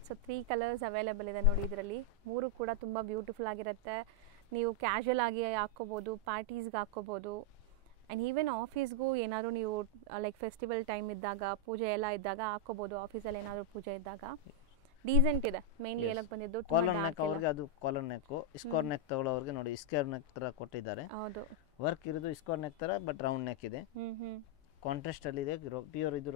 ಸೊ 3 ಕಲರ್ಸ್ ಅವೈಲೇಬಲ್ ಇದೆ ನೋಡಿ ಇದರಲ್ಲಿ. 3 ಕೂಡ ತುಂಬ ಬ್ಯೂಟಿಫುಲ್ ಆಗಿರುತ್ತೆ. ನೀವು ಕ್ಯಾಶುವಲ್ ಆಗಿ ಹಾಕ್ಕೋಬೋದು, ಪಾರ್ಟೀಸ್ಗೆ ಹಾಕ್ಕೋಬೋದು, ಆ್ಯಂಡ್ ಈವನ್ ಆಫೀಸ್ಗೂ ಏನಾದರೂ ನೀವು ಲೈಕ್ ಫೆಸ್ಟಿವಲ್ ಟೈಮ್ ಇದ್ದಾಗ, ಪೂಜೆ ಎಲ್ಲ ಇದ್ದಾಗ ಹಾಕ್ಕೋಬೋದು. ಆಫೀಸಲ್ಲಿ ಏನಾದರೂ ಪೂಜೆ ಇದ್ದಾಗ ಡೀಸೆಂಟ್ ಇದೆ. ಮೇನ್ಲಿ ಹೇಳಕ್ಕೆ ಬಂದಿದ್ದು ಕಾಲರ್ ನೆಕ್ ಅವ್ರಿಗೆ, ಅದು ಕಾಲರ್ ನೆಕ್. ಸ್ಕ್ವೇರ್ ನೆಕ್ ತಗೊಳ್ಳೋರಿಗೆ ನೋಡಿ ಸ್ಕ್ವೇರ್ ನೆಕ್ ತರ ಕೊಟ್ಟಿದ್ದಾರೆ. ಹೌದು, ವರ್ಕ್ ಇರೋದು ಸ್ಕ್ವೇರ್ ನೆಕ್ ತರ ಬಟ್ ರೌಂಡ್ ನೆಕ್ ಇದೆ. ಕಾಂಟ್ರಾಸ್ಟ್ ಅಲ್ಲಿ ಇದೆ. ಪ್ಯೂರ್ ಇದು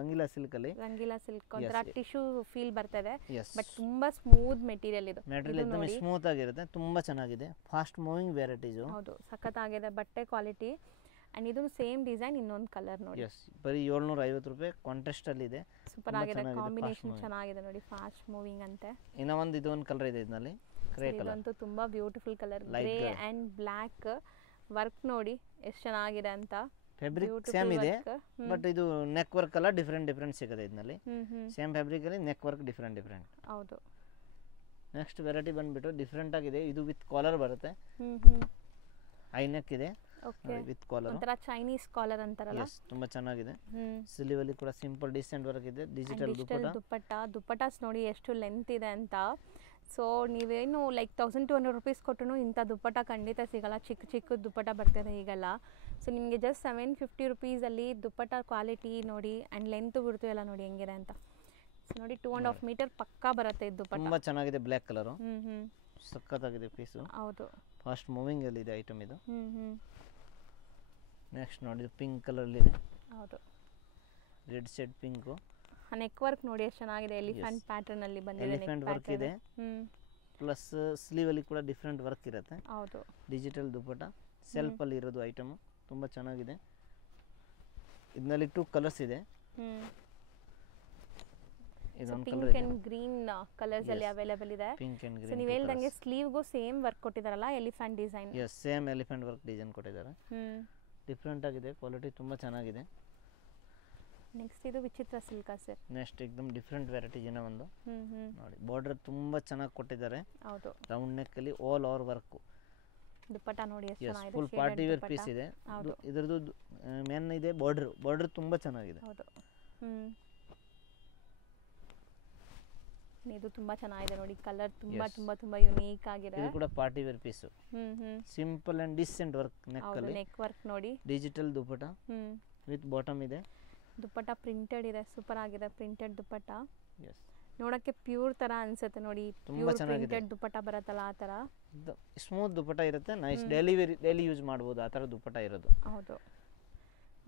ರಂಗೀಲಾ ಸಿಲ್ಕ್ ಅಲ್ಲಿ. ರಂಗೀಲಾ ಸಿಲ್ಕ್ ಒಂಥರ ಟಿಶ್ಯೂ ಫೀಲ್ ಬರ್ತದೆ, Yes. ಬಟ್ ತುಂಬಾ ಸ್ಮೂತ್ ಮೆಟೀರಿಯಲ್ ಇದು. ಮೆಟೀರಿಯಲ್ एकदम ಸ್ಮೂತ್ ಆಗಿರುತ್ತೆ, ತುಂಬಾ ಚೆನ್ನಾಗಿದೆ. Fast moving varieties. ಹೌದು, ಸಖತ್ತಾಗಿದೆ ಬಟ್ಟೆ ಕ್ವಾಲಿಟಿ. ಆ್ಯಂಡ್ ಇದು ಸೇಮ್ ಡಿಸೈನ್ ಇನ್ನೊಂದು ಕಲರ್ ನೋಡಿ. ಎಸ್, ಬರೀ 750 ರೂಪಾಯಿ. ಕಾಂಟ್ರಾಸ್ಟ್ ಅಲ್ಲಿ ಇದೆ, ಸೂಪರ್ ಆಗಿದೆ. ಕಾಂಬಿನೇಷನ್ ಚೆನ್ನಾಗಿದೆ ನೋಡಿ, ಫಾಸ್ಟ್ ಮೂವಿಂಗ್ ಅಂತೆ. ಇನ್ನ ಒಂದು ಇದೊಂದು ಕಲರ್ ಇದೆ ಇದರಲ್ಲಿ, ಗ್ರೇ ಕಲರ್. ಇದಂತೂ ತುಂಬಾ beautiful colour, grey and black. Work ನೋಡಿ ಎಷ್ಟು ಚೆನ್ನಾಗಿದೆ ಅಂತ. ಫ್ಯಾಬ್ರಿಕ್ ಸೇಮ್ ಇದೆ, ಬಟ್ ಇದು ನೆಕ್ ವರ್ಕ್ ಎಲ್ಲ ಡಿಫರೆಂಟ್ ಸಿಗುತ್ತೆ ಇದರಲ್ಲಿ. ಸೇಮ್ ಫ್ಯಾಬ್ರಿಕ್ ಅಲ್ಲಿ ನೆಕ್ ವರ್ಕ್ ಡಿಫರೆಂಟ್. ಹೌದು. ನೆಕ್ಸ್ಟ್ ವೆರೈಟಿ ಬಂದ್ಬಿಟ್ಟು ಡಿಫರೆಂಟ್ ಆಗಿದೆ. ಇದು ವಿತ್ ಕಾಲರ್ ಬರುತ್ತೆ, ಐ ನೆಕ್ ಇದೆ ವಿತ್ ಕಾಲರ್. ಒಂಥರ ಚೈನೀಸ್ ಕಾಲರ್ ಅಂತಾರಲ್ಲ. ಎಸ್, ತುಂಬಾ ಚೆನ್ನಾಗಿದೆ. ಸ್ಲೀವ್ ಅಲ್ಲಿ ಕೂಡ ಸಿಂಪಲ್ ಡಿಸೆಂಟ್ ವರ್ಕ್ ಇದೆ. ಡಿಜಿಟಲ್ ದುಪ್ಪಟ್ಟಾಸ್ ನೋಡಿ ಎಷ್ಟು ಲೆಂತ್ ಇದೆ ಅಂತ. ಸೊ ನೀವೇನು ಲೈಕ್ 1200 ರೂಪೀಸ್ ಕೊಟ್ಟರು ಇಂಥ ದುಪ್ಪಟ್ಟ ಖಂಡಿತ ಸಿಗಲ್ಲ. ಚಿಕ್ಕ ದುಪ್ಪಟ್ಟ ಬರ್ತಿದೆ ಈಗೆಲ್ಲ. ಸೊ ನಿಮಗೆ ಜಸ್ಟ್ 750 ರುಪೀಸಲ್ಲಿ ದುಪ್ಪಟ್ಟ ಕ್ವಾಲಿಟಿ ನೋಡಿ, ಆ್ಯಂಡ್ ಲೆಂತ್ ಬಿಡ್ತು ಎಲ್ಲ ನೋಡಿ ಹೆಂಗಿದೆ ಅಂತ. ಸೊ ನೋಡಿ 2.5 ಮೀಟರ್ ಪಕ್ಕಾ ಬರುತ್ತೆ ಇದು ದುಪ್ಪಟ್ಟ. ತುಂಬಾ ಚೆನ್ನಾಗಿದೆ. ಬ್ಲ್ಯಾಕ್ ಕಲರು, ಸಖತ್ತಾಗಿದೆ ಪೀಸು. ಹೌದು, ಫಾಸ್ಟ್ ಮೂವಿಂಗ್ ಅಲ್ಲಿ ಇದೆ ಐಟಮ್ ಇದು. ನೆಕ್ಸ್ಟ್ ನೋಡಿ ಪಿಂಕ್ ಕಲರ್ ಅಲ್ಲಿ ಇದೆ. ಹೌದು, red shade pink. Neck work ನೋಡಿ ಎಷ್ಟು ಚೆನ್ನಾಗಿದೆ. ಎಲಿಫೆಂಟ್ ಪ್ಯಾಟರ್ನ್ ಅಲ್ಲಿ ಬಂದಿದೆ. ಎಲಿಫೆಂಟ್ ವರ್ಕ್ ಇದೆ, ಪ್ಲಸ್ ಸ್ಲೀವ್ ಅಲ್ಲಿ ಕೂಡ ಡಿಫರೆಂಟ್ ವರ್ಕ್ ಇರುತ್ತೆ. ಹೌದು, ಡಿಜಿಟಲ್ ದುಪ್ಪಟ್ಟ ಸೆಲ್ಫ್ ಅಲ್ಲಿ ಇರೋದು ಐಟಮ್. ತುಂಬಾ ಚೆನ್ನಾಗಿದೆ. ಇದರಲ್ಲಿ 2 ಕಲರ್ಸ್ ಇದೆ. ಇದೊಂದು colour pink and green colours ಅಲ್ಲಿ ಅವೈಲೇಬಲ್ ಇದೆ. Pink and green. ಸೊ ನೀವು ಹೇಳ್ದಂಗೆ ಸ್ಲೀವ್ಗೂ ಸೇಮ್ ವರ್ಕ್ ಕೊಟ್ಟಿದಾರಲ್ಲ, elephant design. Yes, same elephant work design ಕೊಟ್ಟಿದ್ದಾರೆ. ಡಿಫರೆಂಟ್ ಆಗಿದೆ, ಕ್ವಾಲಿಟಿ ತುಂಬಾ ಚೆನ್ನಾಗಿದೆ. ನೆಕ್ಸ್ಟ್ ಇದು ವಿಚಿತ್ರ ಸಿಲ್ಕ್ ಸರ್. ನೆಕ್ಸ್ಟ್ एकदम ಡಿಫರೆಂಟ್ ವೆರೈಟಿ ಏನೋ ಒಂದು ನೋಡಿ. ಬಾರ್ಡರ್ ತುಂಬಾ ಚೆನ್ನಾಗಿ ಕೊಟ್ಟಿದ್ದಾರೆ. ಹೌದು, ರೌಂಡ್ ನೆಕ್ ಅಲ್ಲಿ ಆಲ್ ಓವರ್ ವರ್ಕ್. ದುಪ್ಪಟ್ಟ ನೋಡಿ ಎಷ್ಟು ಚೆನ್ನಾಗಿದೆ. ಫುಲ್ ಪಾರ್ಟಿ ವೇರ್ ಪೀಸ್ ಇದೆ. ಇದರದು ಮೇನ್ ಇದೆ ಬಾರ್ಡರ್ ತುಂಬಾ ಚೆನ್ನಾಗಿದೆ. ಹೌದು, ಇದು ತುಂಬಾ ಚೆನ್ನಾಗಿದೆ ನೋಡಿ. ಕಲರ್ ತುಂಬಾ ಯುನೀಕ್ ಆಗಿದೆ. ಇದು ಕೂಡ party wear piece. Simple and decent work neck ಅಲ್ಲಿ. ನೆಕ್ ವರ್ಕ್ ನೋಡಿ. ಡಿಜಿಟಲ್ ದುಪ್ಪಟ್ಟ ವಿತ್ ಬಾಟಮ್ ಇದೆ. ದುಪ್ಪಟ್ಟ ಪ್ರಿಂಟೆಡ್ ಇದೆ, ಸೂಪರ್ ಆಗಿದೆ ಪ್ರಿಂಟೆಡ್ ದುಪ್ಪಟ್ಟ. ಎಸ್, ನೋಡಕ್ಕೆ ಪ್ಯೂರ್ ತರ ಅನ್ಸುತ್ತೆ ನೋಡಿ. ತುಂಬಾ ಚೆನ್ನಾಗಿದೆ. ಪ್ರಿಂಟೆಡ್ ದುಪ್ಪಟ್ಟ ಬರುತ್ತಲ್ಲ ಆ ತರ. ಸ್ಮೂತ್ ದುಪ್ಪಟ್ಟ ಇರುತ್ತೆ, ನೈಸ್. ಡೈಲಿ ಯೂಸ್ ಮಾಡಬಹುದು ಆ ತರ ದುಪ್ಪಟ್ಟ ಇರೋದು. ಹೌದು.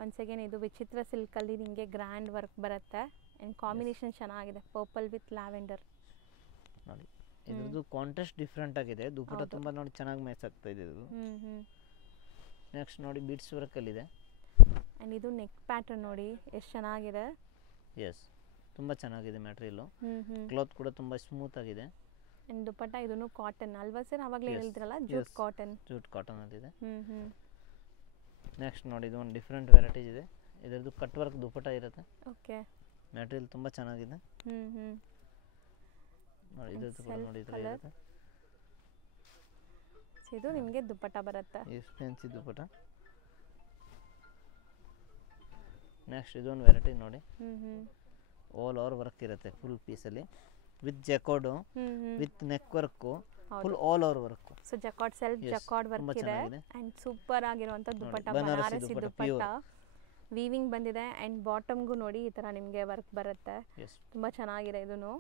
ಒನ್ಸ್ ಅಗೇನ್ ಇದು ವಿಚಿತ್ರ ಸಿಲ್ಕ್ ಅಲ್ಲಿ ನಿಮಗೆ ಗ್ರ್ಯಾಂಡ್ ವರ್ಕ್ ಬರುತ್ತೆ. ಅಂಡ್ ಕಾಂಬಿನೇಷನ್ ಚೆನ್ನಾಗಿದೆ, ಪರ್ಪಲ್ ವಿತ್ ಲ್ಯಾವೆಂಡರ್ ನೋಡಿ. ಇದ್ರದ್ದು ಕಾಂಟ್ರಾಸ್ಟ್ ಡಿಫರೆಂಟ್ ಆಗಿದೆ. ದುಪ್ಪಟ್ಟ ತುಂಬಾ ನೋಡಿ ಚೆನ್ನಾಗಿ ಮ್ಯಾಚ್ ಆಗ್ತಾ ಇದೆ ಇದು. ನೆಕ್ಸ್ಟ್ ನೋಡಿ ಬೀಡ್ಸ್ ವರ್ಕ್ ಅಲ್ಲಿ ಇದೆ. ಅಂಡ್ ಇದು ನೆಕ್ ಪ್ಯಾಟರ್ನ್ ನೋಡಿ ಎಷ್ಟು ಚೆನ್ನಾಗಿದೆ. ಎಸ್, ತುಂಬಾ ಚೆನ್ನಾಗಿದೆ ಮೆಟೀರಿಯಲ್. ಕ್ಲಾತ್ ಕೂಡ ತುಂಬಾ ಸ್ಮೂತ್ ಆಗಿದೆ. ಅಂಡ್ ದುಪ್ಪಟ್ಟ ಇದನ್ನು ಕಾಟನ್ ಅಲ್ವಾ ಸರ್? ಅವಾಗಲೇ ಹೇಳಿದ್ರಲ್ಲ ಜೂಟ್ ಕಾಟನ್ ಅಲ್ಲಿ ಇದೆ. ನೆಕ್ಸ್ಟ್ ನೋಡಿ ಇದು ಒಂದು ಡಿಫರೆಂಟ್ ವೆರೈಟೀಸ್ ಇದೆ. ಇದರದ್ದು ಕಟ್ ವರ್ಕ್ ದುಪ್ಪಟ್ಟ ಇರುತ್ತೆ. ಓಕೆ, ಮೆಟೀರಿಯಲ್ ತುಂಬಾ ಚೆನ್ನಾಗಿದೆ. ನೋಡಿ ಇದರದ್ದು ಕೂಡ ನೋಡಿ ಇದರ ಇರುತ್ತೆ. ಇದು ನಿಮಗೆ ದುಪ್ಪಟ್ಟ ಬರುತ್ತೆ. ಫ್ಯಾನ್ಸಿ ದುಪ್ಪಟ್ಟ. ನೆಕ್ಸ್ಟ್ ಇದೊಂದು ವೆರೈಟಿ ನೋಡಿ. ಆಲ್ ಓವರ್ ವರ್ಕ್ ಇರುತ್ತೆ ಫುಲ್ ಪೀಸ್ ಅಲ್ಲಿ, with jacquard, with neck work, full all over work. So jacquard self jacquard work ಇದೆ. ಅಂಡ್ ಸೂಪರ್ ಆಗಿರುವಂತ ದುಪ್ಪಟ್ಟ, ಬನಾರಸಿ ದುಪ್ಪಟ್ಟ ವೀವಿಂಗ್ ಬಂದಿದೆ. ಅಂಡ್ ಬಾಟಮ್ಗೂ ನೋಡಿ ಈ ತರ ನಿಮಗೆ ವರ್ಕ್ ಬರುತ್ತೆ. ತುಂಬಾ ಚೆನ್ನಾಗಿದೆ. ಇದನ್ನು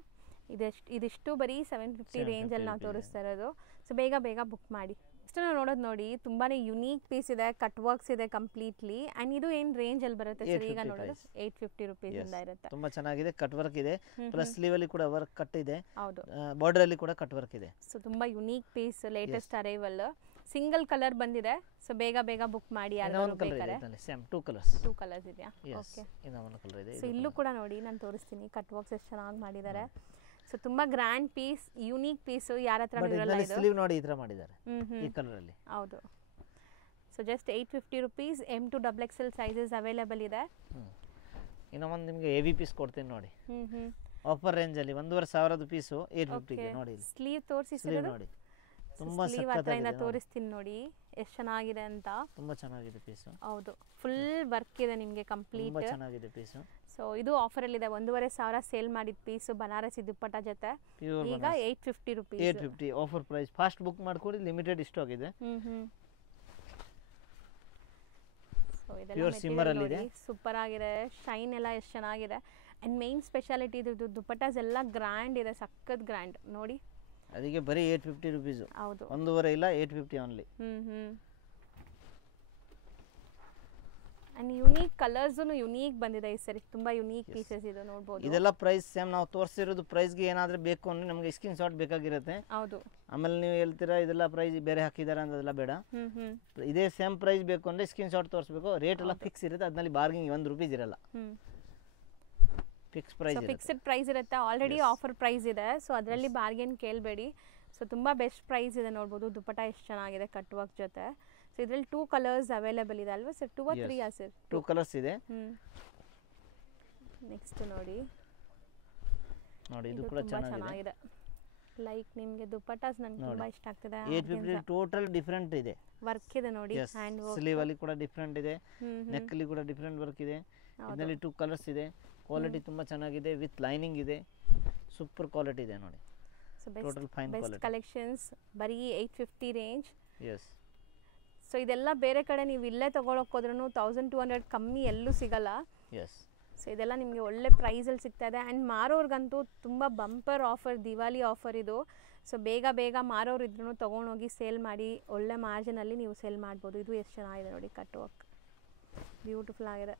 ಇದಿಷ್ಟು ಬರೀ 750 ರೇಂಜ್ ಅಲ್ಲಿ ನಾವು ತೋರಿಸ್ತಾ ಇರೋದು. ಸೊ ಬೇಗ ಬುಕ್ ಮಾಡಿ. ಇಷ್ಟು ನಾವು ನೋಡೋದು ನೋಡಿ ತುಂಬಾನೇ ಯುನೀಕ್ ಪೀಸ್ ಇದೆ, ಕಟ್ ವರ್ಕ್ಸ್ ಇದೆ ಕಂಪ್ಲೀಟ್ಲಿ. ಅಂಡ್ ಇದು ಏನ್ ರೇಂಜ್ ಅಲ್ಲಿ ಬರುತ್ತೆ ಸರ್? ಈಗ ನೋಡೋದು 850 ರುಪೀಸ್ ಇಂದ ಇರುತ್ತೆ. ತುಂಬಾ ಚೆನ್ನಾಗಿದೆ. ಕಟ್ ವರ್ಕ್ ಇದೆ, ಪ್ಲಸ್ ಸ್ಲೀವ್ ಅಲ್ಲಿ ಕೂಡ ವರ್ಕ್ ಕಟ್ ಇದೆ. ಹೌದು, ಬಾರ್ಡರ್ ಅಲ್ಲಿ ಕೂಡ ಕಟ್ ವರ್ಕ್ ಇದೆ. ಸೊ ತುಂಬಾ unique piece, latest arrival. Single colour ಬಂದಿದೆ. ಸೊ ಬೇಗ ಬುಕ್ ಮಾಡಿ. ಯಾರು ಬೇಕಾದ್ರೆ ಸೇಮ್ 2 ಕಲರ್ಸ್ ಇದೆಯಾ? ಓಕೆ, ಇನ್ನೊಂದು ಕಲರ್ ಇದೆ. ಸೊ ಇಲ್ಲೂ ಕೂಡ ನೋಡಿ ನಾನು ತೋರಿಸ್ತೀನಿ. ಕಟ್ ವರ್ಕ್ಸ್ ಎಷ್ಟು ಚೆನ್ನಾಗಿ ಮಾಡಿದ್ದಾರೆ. ಸೊ ತುಂಬಾ ಗ್ರ್ಯಾಂಡ್ ಪೀಸ್, ಯೂನಿಕ್ ಪೀಸ್. ಯಾರ ಹತ್ರ ಇರಲ್ಲ ಇದು. ಸ್ಲೀವ್ ನೋಡಿ ಈ ತರ ಮಾಡಿದ್ದಾರೆ ಈ ಕಲರ್ ಅಲ್ಲಿ. ಹೌದು. So just 850 rupees. M to XXL sizes available ಇದೆ. ಇನ್ನು ಒಂದು ನಿಮಗೆ ಹೆವಿ ಪೀಸ್ ಕೊಡ್ತೀನಿ ನೋಡಿ. ಆಫರ್ ರೇಂಜ್ ಅಲ್ಲಿ 1500 ಪೀಸ್ 850 ಗೆ ನೋಡಿ. ಸ್ಲೀವ್ ತೋರಿಸಿ ಸ್ಲೀವ್ ನೋಡಿ. ತುಂಬಾ ಸ್ಲೀವ್ ಹತ್ರದಿಂದ ಸಕ್ಕತ್ತಾಗಿದೆ ತೋರಿಸ್ತೀನಿ ನೋಡಿ ಎಷ್ಟು ಚೆನ್ನಾಗಿದೆ ಅಂತ. ತುಂಬಾ ಚೆನ್ನಾಗಿದೆ ಪೀಸು, ಹೌದು ಫುಲ್ ವರ್ಕ್ ಇದೆ ನಿಮಗೆ ಕಂಪ್ಲೀಟ್. ತುಂಬಾ ಚೆನ್ನಾಗಿದೆ ಪೀಸು. ಸೊ ಇದು ಆಫರಲ್ಲಿದೆ, 1,500 ಸೇಲ್ ಮಾಡಿದ ಪೀಸು ಬನಾರಸಿ ದುಪ್ಪಟ್ಟ ಜೊತೆ ಪ್ಯೂರ್ ಈಗ 850 rupees. 850 offer price. Fast book ಮಾಡ್ಕೊಡಿ, ಲಿಮಿಟೆಡ್ ಸ್ಟಾಕ್ ಇದೆ. ಸೊ ಇದೆಲ್ಲ ಪ್ಯೂರ್ ಸಿಮ್ಮರ್ ಅಲ್ಲಿ ಇದೆ, ಸೂಪರ್ ಆಗಿದೆ. ಶೈನ್ ಎಲ್ಲ ಎಷ್ಟು ಚೆನ್ನಾಗಿದೆ. ಅಂಡ್ ಮೇನ್ ಸ್ಪೆಷಾಲಿಟಿ ಇದ್ರದ್ದು ದುಪ್ಪಟ್ಟಾಸ್ ಎಲ್ಲ ಗ್ರ್ಯಾಂಡ್ ಇದೆ, ಸಖತ್ ಗ್ರ್ಯಾಂಡ್ ನೋಡಿ. ಅದಕ್ಕೆ ಬರೀ 850 ರುಪೀಸ್. ಹೌದು, 1.5 ಇಲ್ಲ, 850 only. And unique colours unique ಬಂದಿದೆ ಈ ಸರಿ, ತುಂಬಾ ಯುನೀಕ್ ಪೀಸಸ್ ಇದು ನೋಡಬಹುದು. ಇದೆಲ್ಲ ಪ್ರೈಸ್ ಸೇಮ್. ನಾವು ತೋರಿಸಿರೋದು ಪ್ರೈಸ್ಗೆ ಏನಾದರೂ ಬೇಕು ಅಂದ್ರೆ ನಮಗೆ ಸ್ಕ್ರೀನ್ ಶಾಟ್ ಬೇಕಾಗಿರುತ್ತೆ. ಹೌದು, ಆಮೇಲೆ ನೀವು ಹೇಳ್ತೀರಾ ಇದೆಲ್ಲ ಪ್ರೈಸ್ ಬೇರೆ ಹಾಕಿದ್ದಾರೆ ಅನ್ನೋದೆಲ್ಲ ಬೇಡ. ಇದೇ ಸೇಮ್ ಪ್ರೈಸ್ ಬೇಕು ಅಂದ್ರೆ ಸ್ಕ್ರೀನ್ ಶಾಟ್ ತೋರಿಸ್ಬೇಕು. ರೇಟ್ ಎಲ್ಲ ಫಿಕ್ಸ್ ಇರುತ್ತೆ, ಅದ್ರಲ್ಲಿ ಬಾರ್ಗಿಂಗ್ 1 ರೂಪೀಸ್ ಇರಲ್ಲ. ಫಿಕ್ಸ್ ಪ್ರೈಸ್, ಫಿಕ್ಸ್ಡ್ ಪ್ರೈಸ್ ಇರುತ್ತೆ. ಆಲ್ರೆಡಿ ಆಫರ್ ಪ್ರೈಸ್ ಇದೆ, ಸೊ ಅದರಲ್ಲಿ ಬಾರ್ಗೇನ್ ಕೇಳಬೇಡಿ. ಸೊ ತುಂಬ ಬೆಸ್ಟ್ ಪ್ರೈಸ್ ಇದೆ ನೋಡ್ಬೋದು. ದುಪ್ಪಟ್ಟ ಎಷ್ಟು ಚೆನ್ನಾಗಿದೆ ಕಟ್ ವರ್ಕ್ ಜೊತೆ. ಸೊ ಇದರಲ್ಲಿ 2 ಕಲರ್ಸ್ ಅವೈಲೇಬಲ್ ಇದೆ ಅಲ್ವಾ ಸರ್? 2 or 3 sir? 2 ಕಲರ್ಸ್ ಇದೆ. ನೆಕ್ಸ್ಟ್ ನೋಡಿ ಇದು ಕೂಡ ಚೆನ್ನಾಗಿದೆ. ಲೈಕ್ ನಿಮಗೆ ದುಪ್ಪಟ್ಟಾಸ್ ನನಗೆ ತುಂಬಾ ಇಷ್ಟ ಆಗ್ತಿದೆ. 850 ಟೋಟಲ್ ಡಿಫರೆಂಟ್ ಇದೆ, ವರ್ಕ್ ಇದೆ ನೋಡಿ. ಹ್ಯಾಂಡ್ ವರ್ಕ್, ಸ್ಲೀವ್ ಅಲ್ಲಿ ಕೂಡ ಡಿಫರೆಂಟ್ ಇದೆ, ನೆಕ್ ಅಲ್ಲಿ ಕೂಡ ಡಿಫರೆಂಟ್ ವರ್ಕ್ ಇದೆ. ಇದರಲ್ಲಿ 2 ಕಲರ್ಸ್ ಇದೆ. ಕ್ವಾಲಿಟಿ ತುಂಬಾ ಚೆನ್ನಾಗಿದೆ, ವಿತ್ ಲೈನಿಂಗ್ ಇದೆ. ಸೂಪರ್ ಕ್ವಾಲಿಟಿ ಇದೆ ನೋಡಿ. Total fine quality collections. ಬರೀ 850 ರೇಂಜ್. ಎಸ್. ಸೊ ಇದೆಲ್ಲ ಬೇರೆ ಕಡೆ ನೀವು ಇಲ್ಲೇ ತಗೊಳಕ್ ಹೋದ್ರೂ 1200 ಕಮ್ಮಿ ಎಲ್ಲೂ ಸಿಗಲ್ಲ. ಎಸ್. ಸೊ ಇದೆಲ್ಲ ನಿಮಗೆ ಒಳ್ಳೆ ಪ್ರೈಸಲ್ಲಿ ಸಿಗ್ತಾ ಇದೆ. ಆ್ಯಂಡ್ ಮಾರೋರ್ಗಂತೂ ತುಂಬ ಬಂಪರ್ ಆಫರ್, ದಿವಾಲಿ ಆಫರ್ ಇದು. ಸೊ ಬೇಗ ಬೇಗ ಮಾರೋರು ಇದ್ರೂ ತೊಗೊಂಡೋಗಿ ಸೇಲ್ ಮಾಡಿ ಒಳ್ಳೆ ಮಾರ್ಜಿನಲ್ಲಿ ನೀವು ಸೇಲ್ ಮಾಡ್ಬೋದು. ಇದು ಎಷ್ಟು ಚೆನ್ನಾಗಿದೆ ನೋಡಿ, ಕಟ್ ವರ್ಕ್ ಬ್ಯೂಟಿಫುಲ್ ಆಗಿದೆ.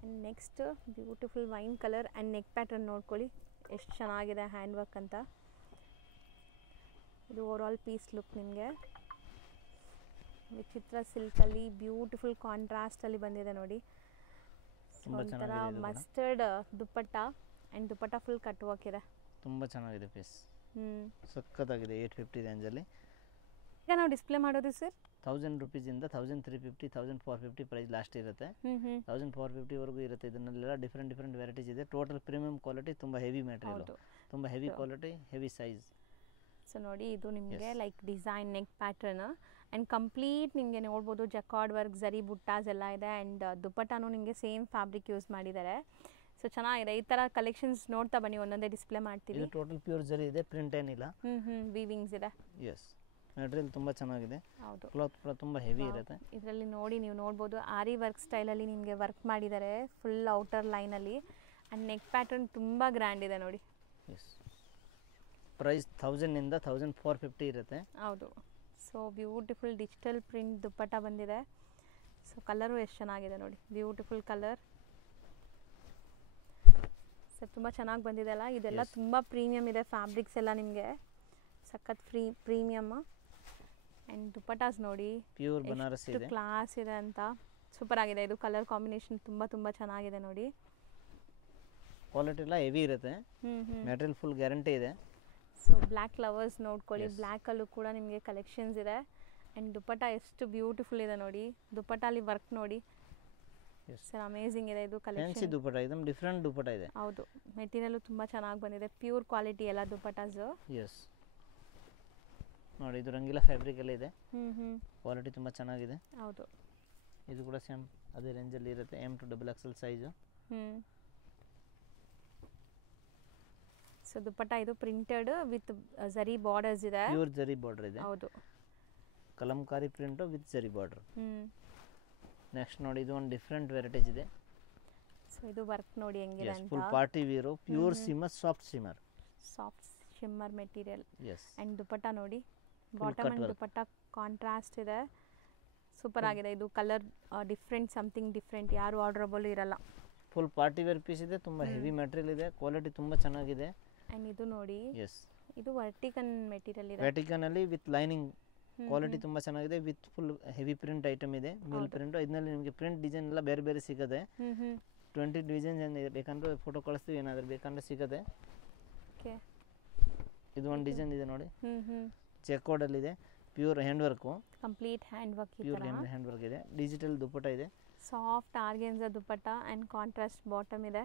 And next beautiful wine colour and neck pattern ನೋಡ್ಕೊಳ್ಳಿ ಎಷ್ಟು ಚೆನ್ನಾಗಿದೆ ಹ್ಯಾಂಡ್ ವರ್ಕ್ ಅಂತ. ಇದು ಓವರ್ ಆಲ್ ಪೀಸ್ ಲುಕ್ ನಿಮಗೆ ವಿಚಿತ್ರ ಸಿಲ್ಕಲ್ಲಿ ಬ್ಯೂಟಿಫುಲ್ ಕಾಂಟ್ರಾಸ್ಟಲ್ಲಿ ಬಂದಿದೆ ನೋಡಿ. ಒಂಥರ mustard dupatta and dupatta full cut work ಇದೆ. ತುಂಬ ಚೆನ್ನಾಗಿದೆ ಪೀಸ್, ಸಕ್ಕತ್ತಾಗಿದೆ. 850 ರೇಂಜಲ್ಲಿ ಈಗ ನಾವು ಡಿಸ್ಪ್ಲೇ ಮಾಡೋದು ಸರ್ 1000 ರುಪೀಸಿಂದ 1350, 1450 ಪ್ರೈಸ್ ಲಾಸ್ಟ್ ಇರುತ್ತೆ. 1450 ವರೆಗೂ ಇರುತ್ತೆ. ಇದನ್ನೆಲ್ಲ ಡಿಫ್ರೆಂಟ್ ವೆರೈಟೀಸ್ ಇದೆ. ಟೋಟಲ್ ಪ್ರೀಮಿಯಂ ಕ್ವಾಲಿಟಿ, ತುಂಬ ಹೆವಿ ಮೆಟೀರಿಯಲ್, ತುಂಬ heavy quality, heavy size. So ನೋಡಿ ಇದು ನಿಮಗೆ like design neck pattern and complete ನಿಮಗೆ ನೋಡ್ಬೋದು ಜಕಾರ್ಡ್ ವರ್ಕ್, ಝರಿ ಬುಟ್ಟಾಸ್ ಎಲ್ಲ ಇದೆ. ಆ್ಯಂಡ್ ದುಪ್ಪಟ್ಟಾನು ನಿಮಗೆ ಸೇಮ್ ಫ್ಯಾಬ್ರಿಕ್ ಯೂಸ್ ಮಾಡಿದ್ದಾರೆ. ಸೊ ಚೆನ್ನಾಗಿದೆ. ಈ ಥರ ಕಲೆಕ್ಷನ್ಸ್ ನೋಡ್ತಾ ಬನ್ನಿ, ಒಂದೊಂದೇ ಡಿಸ್ಪ್ಲೇ ಮಾಡ್ತೀವಿ. ಇದು ಟೋಟಲ್ ಪ್ಯೂರ್ ಝರಿ ಇದೆ, ಪ್ರಿಂಟ್ ಏನಿಲ್ಲ. ವೀವಿಂಗ್ಸ್ ಇದೆ. ಎಸ್, ಮೆಟೀರಿಯಲ್ ತುಂಬ ಚೆನ್ನಾಗಿದೆ. ಹೌದು, ಕ್ಲಾತ್ ಕೂಡ ತುಂಬ ಹೆವಿ ಇರುತ್ತೆ. ಇದರಲ್ಲಿ ನೋಡಿ ನೀವು ನೋಡ್ಬೋದು ಆರಿ ವರ್ಕ್ ಸ್ಟೈಲಲ್ಲಿ ನಿಮಗೆ ವರ್ಕ್ ಮಾಡಿದ್ದಾರೆ ಫುಲ್ ಔಟರ್ ಲೈನಲ್ಲಿ. ಆ್ಯಂಡ್ ನೆಕ್ ಪ್ಯಾಟರ್ನ್ ತುಂಬ ಗ್ರ್ಯಾಂಡ್ ಇದೆ ನೋಡಿ. ಎಸ್, ಪ್ರೈಸ್ 1000ಇಂದ 1450 ಇರುತ್ತೆ. ಹೌದು. ಸೊ ಬ್ಯೂಟಿಫುಲ್ ಡಿಜಿಟಲ್ ಪ್ರಿಂಟ್ ದುಪ್ಪಟ್ಟ ಬಂದಿದೆ. ಸೊ ಕಲರು ಎಷ್ಟು ಚೆನ್ನಾಗಿದೆ ನೋಡಿ, ಬ್ಯೂಟಿಫುಲ್ ಕಲರ್. ಸರ್ ತುಂಬ ಚೆನ್ನಾಗಿ ಬಂದಿದೆ ಅಲ್ಲ. ಇದೆಲ್ಲ ತುಂಬ ಪ್ರೀಮಿಯಮ್ ಇದೆ, ಫ್ಯಾಬ್ರಿಕ್ಸ್ ಎಲ್ಲ ನಿಮಗೆ ಸಖತ್ ಪ್ರೀಮಿಯಮ್. ಆ್ಯಂಡ್ ದುಪ್ಪಟ್ಟಾಸ್ ನೋಡಿ ಪ್ಯೂರ್ ಬನಾರಸಿ ಇದೆ, ಕ್ಲಾಸ್ ಇದೆ ಅಂತ. ಸೂಪರ್ ಆಗಿದೆ. ಇದು ಕಲರ್ ಕಾಂಬಿನೇಷನ್ ತುಂಬ ಚೆನ್ನಾಗಿದೆ ನೋಡಿ. ಕ್ವಾಲಿಟಿ ಎಲ್ಲ ಹೆವಿ ಇರುತ್ತೆ, ಮೆಟೀರಿಯಲ್ ಫುಲ್ ಗ್ಯಾರಂಟಿ ಇದೆ. ಸೊ ಬ್ಲ್ಯಾಕ್ ಲವರ್ಸ್ ನೋಡ್ಕೊಳ್ಳಿ, ಬ್ಲ್ಯಾಕಲ್ಲೂ ಕೂಡ ನಿಮಗೆ ಕಲೆಕ್ಷನ್ಸ್ ಇದೆ. ಆ್ಯಂಡ್ ದುಪ್ಪಟ್ಟ ಎಷ್ಟು ಬ್ಯೂಟಿಫುಲ್ ಇದೆ ನೋಡಿ. ದುಪ್ಪಟ್ಟಲ್ಲಿ ವರ್ಕ್ ನೋಡಿ ಸರ್, ಅಮೇಝಿಂಗ್ ಇದೆ. ಇದು ಕಲೆಕ್ಷನ್ ದುಪ್ಪಟ್ಟ ಇದೆ, ಡಿಫ್ರೆಂಟ್ ದುಪ್ಪಟ್ಟ ಇದೆ. ಹೌದು, ಮೆಟೀರಿಯಲ್ ತುಂಬ ಚೆನ್ನಾಗಿ ಬಂದಿದೆ, ಪ್ಯೂರ್ ಕ್ವಾಲಿಟಿ ಎಲ್ಲ ದುಪ್ಪಟ್ಟಾಸ್. ಎಸ್ ನೋಡಿ, ಇದು ರಂಗಿಲ ಫ್ಯಾಬ್ರಿಕ್ ಎಲ್ಲ ಇದೆ. ಕ್ವಾಲಿಟಿ ತುಂಬ ಚೆನ್ನಾಗಿದೆ. ಹೌದು, ಇದು ಕೂಡ ಸೇಮ್ ಅದೇ ರೇಂಜಲ್ಲಿ ಇರುತ್ತೆ. M to XXL size. So dupatta ಇದು ಪ್ರಿಂಟೆಡ್ ವಿತ್ ಝರಿ ಬಾರ್ಡರ್ಸ್ ಇದೆ, ಪ್ಯೂರ್ ಝರಿ ಬಾರ್ಡರ್ ಇದೆ. ಹೌದು, Kalamkari print with zari border. Next ನೋಡಿ, ಇದು ಒಂದು ಡಿಫ್ರೆಂಟ್ ವೆರೈಟೀಸ್ ಇದೆ. ಸೊ ಇದು ವರ್ಕ್ ನೋಡಿ ಹೆಂಗಿದೆ ಅಂತ. Full party wear, pure shimmer, soft shimmer, soft shimmer material. Yes. And dupatta ನೋಡಿ, ಬಾಟಮ್ ಆ್ಯಂಡ್ ದುಪ್ಪಟ್ಟ ಕಾಂಟ್ರಾಸ್ಟ್ ಇದೆ, ಸೂಪರ್ ಆಗಿದೆ. ಇದು ಕಲರ್ ಡಿಫ್ರೆಂಟ್, ಸಮಥಿಂಗ್ ಡಿಫ್ರೆಂಟ್, ಯಾರು ಆರ್ಡರಬಲ್ ಇರಲ್ಲ. ಫುಲ್ ಪಾರ್ಟಿ ವೇರ್ ಪೀಸ್ ಇದೆ, ತುಂಬ ಹೆವಿ ಮೆಟೀರಿಯಲ್ ಇದೆ, ಕ್ವಾಲಿಟಿ ತುಂಬ ಚೆನ್ನಾಗಿದೆ. ಆ್ಯಂಡ್ ಇದು ನೋಡಿ, ಎಸ್, ಇದು ವರ್ಟಿಕನ್ ಮೆಟೀರಿಯಲ್ ಇದೆ, ವರ್ಟಿಕನ್ ಅಲ್ಲಿ ವಿತ್ ಲೈನಿಂಗ್. ಕ್ವಾಲಿಟಿ ತುಂಬ ಚೆನ್ನಾಗಿದೆ, with full heavy print item ಇದೆ, ಮಿಲ್ ಪ್ರಿಂಟ್. ಇದರಲ್ಲಿ ನಿಮಗೆ ಪ್ರಿಂಟ್ ಡಿಸೈನ್ ಎಲ್ಲ ಬೇರೆ ಬೇರೆ ಸಿಗುತ್ತೆ. 20 ಡಿಸೈನ್ಸ್ ಬೇಕಂದ್ರೆ ಫೋಟೋ ಕಳಿಸ್ತೀವಿ, ಏನಾದರೂ ಬೇಕಂದ್ರೆ ಸಿಗುತ್ತೆ. ಇದು ಒಂದು ಡಿಸೈನ್ ಇದೆ ನೋಡಿ, ಚೆಕ್ಕೋಡ್ ಅಲ್ಲಿ ಇದೆ, pure hand work, complete hand work, pure hand work ಇದೆ. ಡಿಜಿಟಲ್ ದುಪ್ಪಟ್ಟ ಇದೆ, soft organza dupatta and contrast bottom ಇದೆ.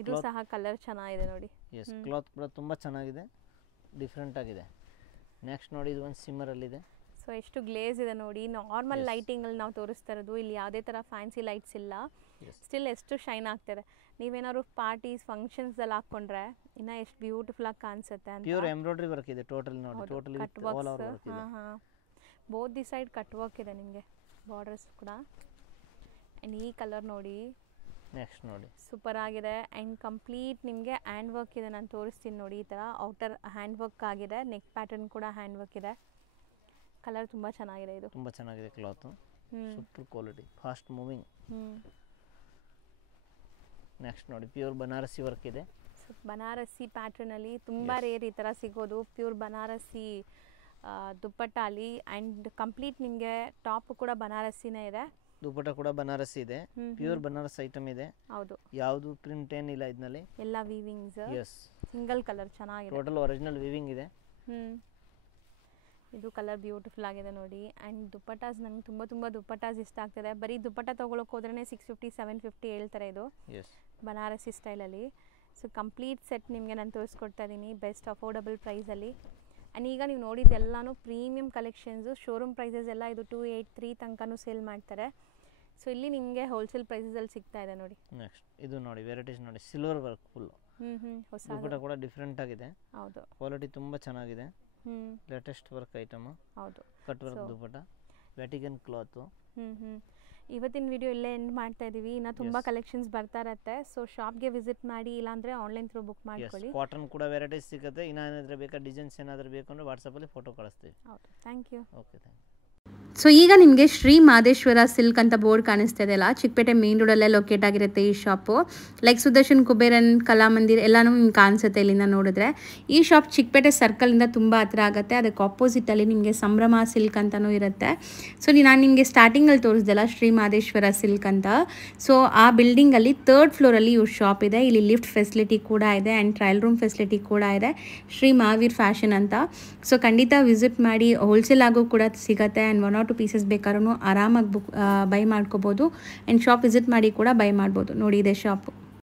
ಇದು ಸಹ ಕಲರ್ ಚೆನ್ನಾಗಿದೆ ನೋಡಿ. ಎಸ್, ಕ್ಲಾತ್ ಕೂಡ ತುಂಬ ಚೆನ್ನಾಗಿದೆ, ಡಿಫ್ರೆಂಟ್ ಆಗಿದೆ. ನೆಕ್ಸ್ಟ್ ನೋಡಿ ಇದು ಒಂದು ಸಿಮ್ಮರಲ್ಲಿದೆ. ಸೊ ಎಷ್ಟು ಗ್ಲೇಸ್ ಇದೆ ನೋಡಿ. ನಾರ್ಮಲ್ ಲೈಟಿಂಗಲ್ಲಿ ನಾವು ತೋರಿಸ್ತಾ ಇರೋದು, ಇಲ್ಲಿ ಯಾವುದೇ ಥರ ಫ್ಯಾನ್ಸಿ ಲೈಟ್ಸ್ ಇಲ್ಲ. ಸ್ಟಿಲ್ ಎಷ್ಟು ಶೈನ್ ಆಗ್ತಿದೆ. ನೀವೇನಾದ್ರು ಪಾರ್ಟೀಸ್ ಫಂಕ್ಷನ್ಸಲ್ಲಿ ಹಾಕ್ಕೊಂಡ್ರೆ ಇನ್ನೂ ಎಷ್ಟು ಬ್ಯೂಟಿಫುಲ್ಲಾಗಿ ಕಾಣಿಸುತ್ತೆ ಅಂತ. ಪ್ಯೂರ್ ಎಂಬ್ರಾಯ್ಡ್ರಿ ವರ್ಕ್ ಇದೆ ಟೋಟಲ್ ನೋಡಿ. ಟೋಟಲ್ ಆಲ್ ಓವರ್ ವರ್ಕ್ ಇದೆ. ಹಾಂ both the side cut work ಇದೆ ನಿಮಗೆ, ಬಾರ್ಡರ್ಸ್ ಕೂಡ. ಆ್ಯಂಡ್ ಈ ಕಲರ್ ನೋಡಿ, ನೆಕ್ಸ್ಟ್ ನೋಡಿ ಸೂಪರ್ ಆಗಿದೆ. ಆ್ಯಂಡ್ ಕಂಪ್ಲೀಟ್ ನಿಮಗೆ ಹ್ಯಾಂಡ್ ವರ್ಕ್ ಇದೆ. ನಾನು ತೋರಿಸ್ತೀನಿ ನೋಡಿ. ಈ ಥರ ಔಟರ್ ಹ್ಯಾಂಡ್ ವರ್ಕ್ ಆಗಿದೆ, ನೆಕ್ ಪ್ಯಾಟರ್ನ್ ಕೂಡ ಹ್ಯಾಂಡ್ ವರ್ಕ್ ಇದೆ. ಕಲರ್ ತುಂಬ ಚೆನ್ನಾಗಿದೆ. ಇದು ತುಂಬ ಚೆನ್ನಾಗಿದೆ cloth, super quality, fast moving. Next ನೋಡಿ ಪ್ಯೂರ್ ಬನಾರಸಿ ವರ್ಕ್ ಇದೆ. ಬನಾರಸಿ ಪ್ಯಾಟರ್ನಲ್ಲಿ ತುಂಬ ರೇರ್ ಈ ಥರ ಸಿಗೋದು. ಪ್ಯೂರ್ ಬನಾರಸಿ ದುಪ್ಪಟ್ಟಾಲಿ. ಆ್ಯಂಡ್ ಕಂಪ್ಲೀಟ್ ನಿಮಗೆ ಟಾಪ್ ಕೂಡ ಬನಾರಸಿನೇ ಇದೆ, ದುಪ್ಪಟ್ಟ ಕೂಡ ಬನಾರಸಿ ಇದೆ. ಪ್ಯೂರ್ ಬನಾರಸ್ ಐಟಮ್ ಇದೆ. ಹೌದು, ಯಾವುದು ಪ್ರಿಂಟ್ ಏನಿಲ್ಲ ಇದರಲ್ಲಿ, ಎಲ್ಲ ವೀವಿಂಗ್ಸ್. ಎಸ್, ಸಿಂಗಲ್ ಕಲರ್ ಚೆನ್ನಾಗಿದೆ. ಟೋಟಲ್ ಒರಿಜಿನಲ್ ವೀವಿಂಗ್ ಇದೆ. ಇದು ಕಲರ್ ಬ್ಯೂಟಿಫುಲ್ ಆಗಿದೆ ನೋಡಿ. ಆ್ಯಂಡ್ ದುಪ್ಪಟ್ಟಾಸ್ ನಂಗೆ ತುಂಬ ದುಪ್ಪಟ್ಟಾಸ್ ಇಷ್ಟ ಆಗ್ತದೆ. ಬರೀ ದುಪ್ಪಟ್ಟ ತೊಗೊಳಕ್ಕೆ ಹೋದ್ರೇ 650 750 ಹೇಳ್ತಾರೆ ಇದು ಬನಾರಸಿ ಸ್ಟೈಲಲ್ಲಿ. ಸೊ ಕಂಪ್ಲೀಟ್ ಸೆಟ್ ನಿಮಗೆ ನಾನು ತೋರಿಸ್ಕೊಡ್ತಾ ಇದ್ದೀನಿ ಬೆಸ್ಟ್ ಅಫೋರ್ಡಬಲ್ ಪ್ರೈಸಲ್ಲಿ. ಆ್ಯಂಡ್ ಈಗ ನೀವು ನೋಡಿದ್ದೆಲ್ಲನೂ ಪ್ರೀಮಿಯಂ ಕಲೆಕ್ಷನ್ಸು. ಶೋರೂಮ್ ಪ್ರೈಸಸ್ ಎಲ್ಲ ಇದು 283 ತನಕನೂ ಸೇಲ್ ಮಾಡ್ತಾರೆ. ಸೊ ಇಲ್ಲಿ ನಿಮಗೆ ಹೋಲ್ಸೇಲ್ ಪ್ರೈಸಸಲ್ಲಿ ಸಿಗ್ತಾ ಇದೆ ನೋಡಿ. ನೆಕ್ಸ್ಟ್ ಇದು ನೋಡಿ ವೆರೈಟೀಸ್ ನೋಡಿ, ಸಿಲ್ವರ್ ವರ್ಕ್ ಫುಲ್. ಹೊಸ ದುಪ್ಪಟ್ಟ ಕೂಡ ಡಿಫ್ರೆಂಟ್ ಆಗಿದೆ. ಹೌದು, ಕ್ವಾಲಿಟಿ ತುಂಬ ಚೆನ್ನಾಗಿದೆ. Latest work item. ಹೌದು, ಕಟ್ ವರ್ಕ್ ದುಪ್ಪಟ್ಟ, ವ್ಯಾಟಿಗನ್ ಕ್ಲಾತ್. ಇವತ್ತಿನ ವಿಡಿಯೋ ಇಲ್ಲೇ ಎಂಡ್ ಮಾಡ್ತಾ ಇದ್ದೀವಿ. ಇನ್ನು ತುಂಬ ಕಲೆಕ್ಷನ್ಸ್ ಬರ್ತಾ ಇರುತ್ತೆ. ಸೊ ಶಾಪ್ಗೆ ವಿಸಿಟ್ ಮಾಡಿ, ಇಲ್ಲಾಂದರೆ ಆನ್ಲೈನ್ ಥ್ರೂ ಬುಕ್ ಮಾಡ್ಕೊಳ್ಳಿ. ಕಾಟನ್ ಕೂಡ ವೆರೈಟೀಸ್ ಸಿಗುತ್ತೆ. ಏನಾದರೂ ಬೇಕಾ ಡಿಸೈನ್ಸ್ ಏನಾದರೂ ಬೇಕು ಅಂದರೆ ವಾಟ್ಸಪ್ಪಲ್ಲಿ ಫೋಟೋ ಕಳಿಸ್ತೀವಿ. ಹೌದು, thank you. Okay, thank you. So ಈಗ ನಿಮಗೆ ಶ್ರೀ ಮಾದೇಶ್ವರ ಸಿಲ್ಕ್ ಅಂತ ಬೋರ್ಡ್ ಕಾಣಿಸ್ತಾ ಇದೆಯಲ್ಲ, ಚಿಕ್ಕಪೇಟೆ ಮೇನ್ ರೋಡಲ್ಲೇ ಲೊಕೇಟ್ ಆಗಿರುತ್ತೆ ಈ ಶಾಪು. ಲೈಕ್ ಸುದರ್ಶನ್ ಕುಬೇರನ್ ಕಲಾಮಂದಿರ್ ಎಲ್ಲನೂ ನಿಮ್ಗೆ ಕಾಣಿಸುತ್ತೆ ಇಲ್ಲಿಂದ ನೋಡಿದ್ರೆ. ಈ ಶಾಪ್ ಚಿಕ್ಕಪೇಟೆ ಸರ್ಕಲಿಂದ ತುಂಬ ಹತ್ರ ಆಗುತ್ತೆ. ಅದಕ್ಕೆ ಆಪೋಸಿಟಲ್ಲಿ ನಿಮಗೆ ಸಂಭ್ರಮ ಸಿಲ್ಕ್ ಅಂತಲೂ ಇರುತ್ತೆ. ಸೊ ನಾನು ನಿಮಗೆ ಸ್ಟಾರ್ಟಿಂಗಲ್ಲಿ ತೋರಿಸ್ದಲ್ಲ ಶ್ರೀ ಮಾದೇಶ್ವರ ಸಿಲ್ಕ್ ಅಂತ. ಸೊ ಆ ಬಿಲ್ಡಿಂಗಲ್ಲಿ 3rd ಫ್ಲೋರಲ್ಲಿ ಇವ್ರ ಶಾಪ್ ಇದೆ. ಇಲ್ಲಿ ಲಿಫ್ಟ್ ಫೆಸಿಲಿಟಿ ಕೂಡ ಇದೆ ಆ್ಯಂಡ್ ಟ್ರಯಲ್ ರೂಮ್ ಫೆಸಿಲಿಟಿ ಕೂಡ ಇದೆ. ಶ್ರೀ ಮಹಾವೀರ್ ಫ್ಯಾಷನ್ ಅಂತ. ಸೊ ಖಂಡಿತ ವಿಸಿಟ್ ಮಾಡಿ. ಹೋಲ್ಸೇಲ್ ಆಗೋ ಕೂಡ ಸಿಗುತ್ತೆ. ಆ್ಯಂಡ್ 1 or 2 ಪೀಸಸ್ ಬೇಕಾದ್ರೂ ಆರಾಮಾಗಿ ಬೈ ಮಾಡ್ಕೋಬೋದು. ಆ್ಯಂಡ್ ಶಾಪ್ ವಿಸಿಟ್ ಮಾಡಿ ಕೂಡ ಬೈ ಮಾಡ್ಬೋದು. ನೋಡಿ ಇದೆ ಶಾಪು.